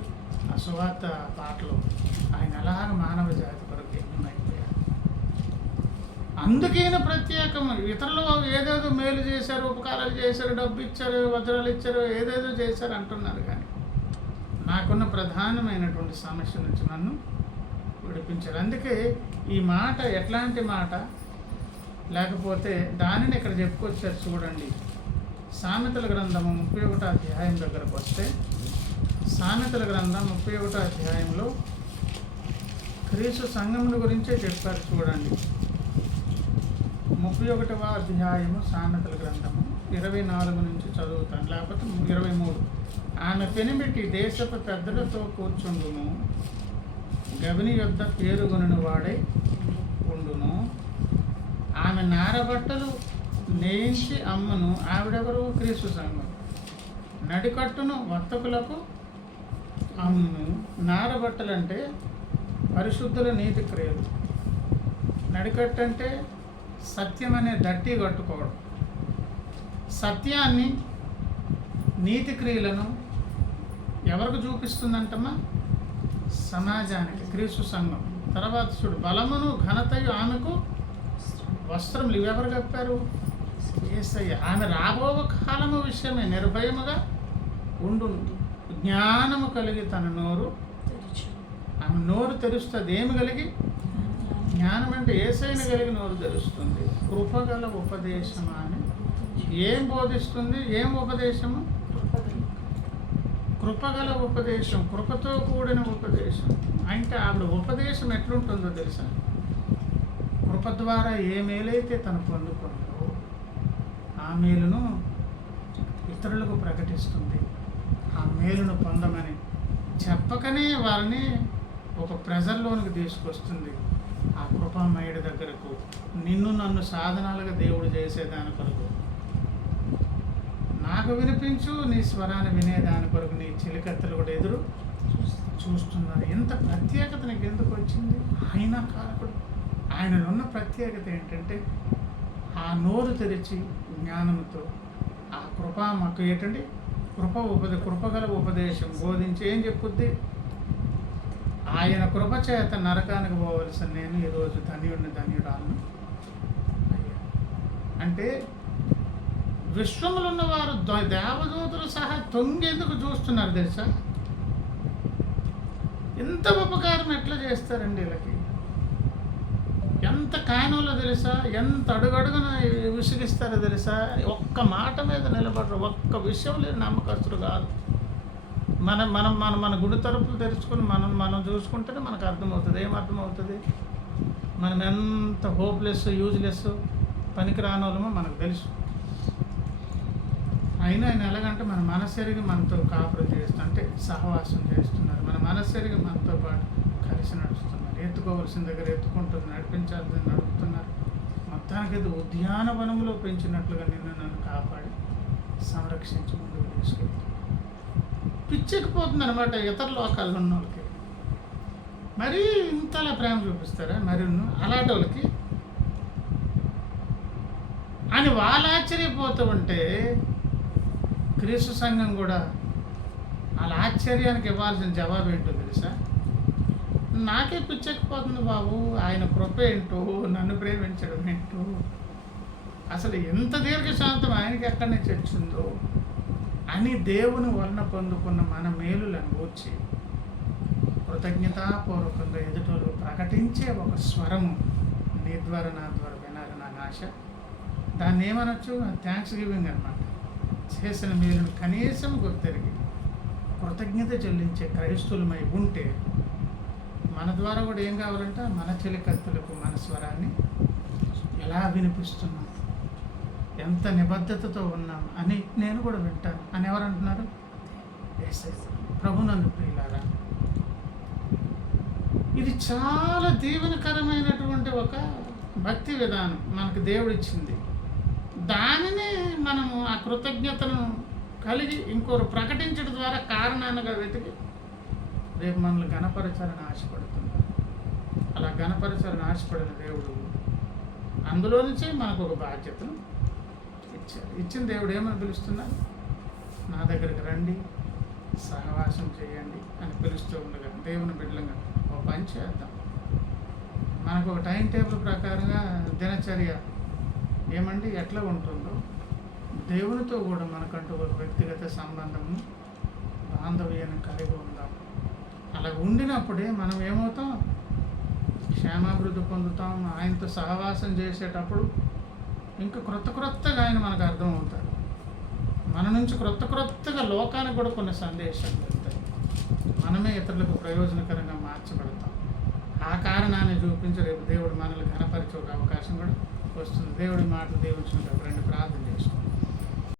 ఆ సువార్త పాటలు ఆయన ఎలాగ మానవ జాతి కొరకు యజ్ఞమైపోయాడు. అందుకైనా ప్రత్యేకం. ఇతరులు ఏదేదో మేలు చేశారు, ఉపకారాలు చేశారు, డబ్బు ఇచ్చారు, వజ్రాలు ఇచ్చారు, ఏదేదో చేశారు అంటున్నారు. కానీ నాకున్న ప్రధానమైనటువంటి సమస్య నుంచి నన్ను విడిపించారు. అందుకే ఈ మాట ఎట్లాంటి మాట, లేకపోతే దానిని ఇక్కడ చెప్పుకొచ్చారు చూడండి. సామెతల గ్రంథము 31వ అధ్యాయం దగ్గరకు వస్తే, సామెతల గ్రంథం 31వ అధ్యాయంలో క్రీస్తు సంఘముల గురించే చెప్పారు చూడండి. 31వ అధ్యాయము సామెతల గ్రంథము 24 నుంచి చదువుతాను, లేకపోతే 23. ఆమె పెనిమిటి దేశపు పెద్దలతో కూర్చుండును, గవిని యొద్ద పేరుగునని వాడై ఉండును. ఆమె నారబట్టలు నేయించి అమ్మను. ఆవిడెవరు? క్రీస్తు సంఘం. నడికట్టును వర్తకులకు అమ్మును. నారబట్టలు అంటే పరిశుద్ధుల నీతి క్రియలు. నడికట్టు అంటే సత్యం అనే దట్టి కట్టుకోవడం. సత్యాన్ని, నీతి క్రియలను ఎవరికి చూపిస్తుందంటమ్మా? సమాజానికి, క్రీస్తు సంఘం. తర్వాత చూడు, బలమును ఘనతయు ఆమెకు వస్త్రములు. ఇవి ఎవరు కప్పారు? యేసయ్య. ఆమె రాబో కాలము విషయమే నిర్భయముగా ఉండును. జ్ఞానము కలిగి తన నోరు, ఆమె నోరు తెరుస్తుంది. ఏమి కలిగి? జ్ఞానం అంటే యేసయ్యను కలిగి నోరు తెరుస్తుంది. కృపగల ఉపదేశం. ఆమె ఏం బోధిస్తుంది? ఏం ఉపదేశము? కృపగల ఉపదేశం, కృపతో కూడిన ఉపదేశం. అంటే ఆవిడ ఉపదేశం ఎట్లుంటుందో తెలుసా? కృప ద్వారా ఏ మేలైతే తను పొందుకుందో ఆ మేలును ఇతరులకు ప్రకటిస్తుంది. ఆ మేలును పొందమని చెప్పకనే వారిని ఒక ప్రెజర్లోనికి తీసుకొస్తుంది. ఆ కృపామయుడి దగ్గరకు, నిన్ను నన్ను సాధనాలుగా దేవుడు చేసేదాని కొరకు, నాకు వినిపించు నీ స్వరాన్ని వినేదాని కొరకు నీ చిలికత్తలు కూడా ఎదురు చూస్తున్నారు. ఎంత ప్రత్యేకత నీకు ఎందుకు వచ్చింది? ఆయన కారకుడు. ఆయనలో ఉన్న ప్రత్యేకత ఏంటంటే ఆ నోరు తెరిచి జ్ఞానంతో ఆ కృప మాకు ఏంటండి, కృపగల ఉపదేశం బోధించి ఏం చెప్పుద్ది? ఆయన కృప చేత నరకానికి పోవలసిన నేను ఈరోజు ధన్యుడాలను అయ్యా. అంటే విశ్వములు ఉన్నవారు దేవదూతలు సహా తొంగెందుకు చూస్తున్నారు తెలుసా? ఎంత ఉపకారం ఎట్లా చేస్తారండి వీళ్ళకి? ఎంత కాయనంలో తెలుసా? ఎంత అడుగడుగున విసిగిస్తారో తెలుసా? ఒక్క మాట మీద నిలబడరు, ఒక్క విషయం లేదు నమ్మకస్తుడు కాదు. మన గుడి తలుపులు తెరుచుకొని మనం చూసుకుంటేనే మనకు అర్థమవుతుంది. ఏమర్థమవుతుంది? మనం ఎంత హోప్లెస్, యూజ్లెస్, పనికిరాని వాళ్ళమో మనకు తెలుసు. అయినా ఆయన ఎలాగంటే మన మనసెరిగి మనతో కాపురం చేస్తూ, అంటే సహవాసం చేస్తున్నారు. మన మనసెరిగి మనతో పాటు కలిసి నడుస్తున్నారు. ఎత్తుకోవలసిన దగ్గర ఎత్తుకుంటున్నారు, నడిపించాల్సింది నడుపుతున్నారు. మొత్తానికి ఇది ఉద్యానవనంలో పెంచినట్లుగా నిన్ను నన్ను కాపాడి సంరక్షించి ముందుకు తీసుకెళ్తాను. పిచ్చెక్కిపోతుంది అనమాట ఇతర లోకాల్లో ఉన్న వాళ్ళకి. మరీ ఇంతలా ప్రేమ చూపిస్తారా మరి అలాంటి వాళ్ళకి అని వాళ్ళు ఆశ్చర్యపోతూ ఉంటే, క్రీస్తు సంఘం కూడా వాళ్ళ ఆశ్చర్యానికి ఇవ్వాల్సిన జవాబు ఏంటో తెలుసా? నాకే పిచ్చెక్కిపోతుంది బాబు, ఆయన కృప ఏంటో, నన్ను ప్రేమించడం ఏంటో, అసలు ఎంత దీర్ఘశాంతం ఆయనకి ఎక్కడి నుంచి వచ్చిందో అని దేవుని వలన పొందుకున్న మన మేలులను గూర్చి కృతజ్ఞతాపూర్వకంగా ఎదుటోళ్ళు ప్రకటించే ఒక స్వరము నీ ద్వారా నా ద్వారా వినాలని నాకు ఆశ. దాన్ని ఏమనొచ్చు? థ్యాంక్స్ గివింగ్ అనమాట. చేసిన మేలును కనీసం గుర్తెరిగి కృతజ్ఞత చెల్లించే క్రైస్తవులమై ఉంటే మన ద్వారా కూడా ఏం కావాలంటే మన చెలికత్తులకు మన స్వరాన్ని ఎలా వినిపిస్తున్నాం, ఎంత నిబద్ధతతో ఉన్నాం అని నేను కూడా వింటాను అని ఎవరు అంటున్నారు? ప్రభునందు ప్రియులారా, ఇది చాలా దీవెనకరమైనటువంటి ఒక భక్తి విధానం మనకు దేవుడిచ్చింది. దానిని మనము ఆ కృతజ్ఞతను కలిగి ఇంకొకరు ప్రకటించడం ద్వారా కారణాలుగా వెతికి రేపు మనల్ని ఘనపరచాలని ఆశపడుతున్నారు. అలా ఘనపరచాలని ఆశపడిన దేవుడు అందులో నుంచే మనకు ఒక బాధ్యతను ఇచ్చారు. ఇచ్చిన దేవుడు ఏమని పిలుస్తున్నారు? నా దగ్గరికి రండి, సహవాసం చేయండి అని పిలుస్తూ ఉండగా దేవుని బిడ్డలుగా ఒక పని చేద్దాం. మనకు ఒక టైం టేబుల్ ప్రకారంగా దినచర్య ఏమండి ఎట్లా ఉంటుందో దేవునితో కూడా మనకంటూ ఒక వ్యక్తిగత సంబంధము బాంధవ్యాన్ని కలిగి ఉందాం. అలా ఉండినప్పుడే మనం ఏమవుతాం? క్షేమాభివృద్ధి పొందుతాం. ఆయనతో సహవాసం చేసేటప్పుడు ఇంకా క్రొత్తగా ఆయన మనకు అర్థమవుతాడు. మన నుంచి క్రొత్తగా లోకానికి కూడా కొన్ని సందేశాలు వెళ్తాయి. మనమే ఇతరులకు ప్రయోజనకరంగా మార్చబడతాం. ఆ కారణాన్ని చూపించి రేపు దేవుడు మనల్ని ఘనపరిచే ఒక అవకాశం కూడా వస్తుంది. దేవుడి మాటలు దేవుడిచ్చినప్పుడు రెండు ప్రార్థన చేసుకోండి.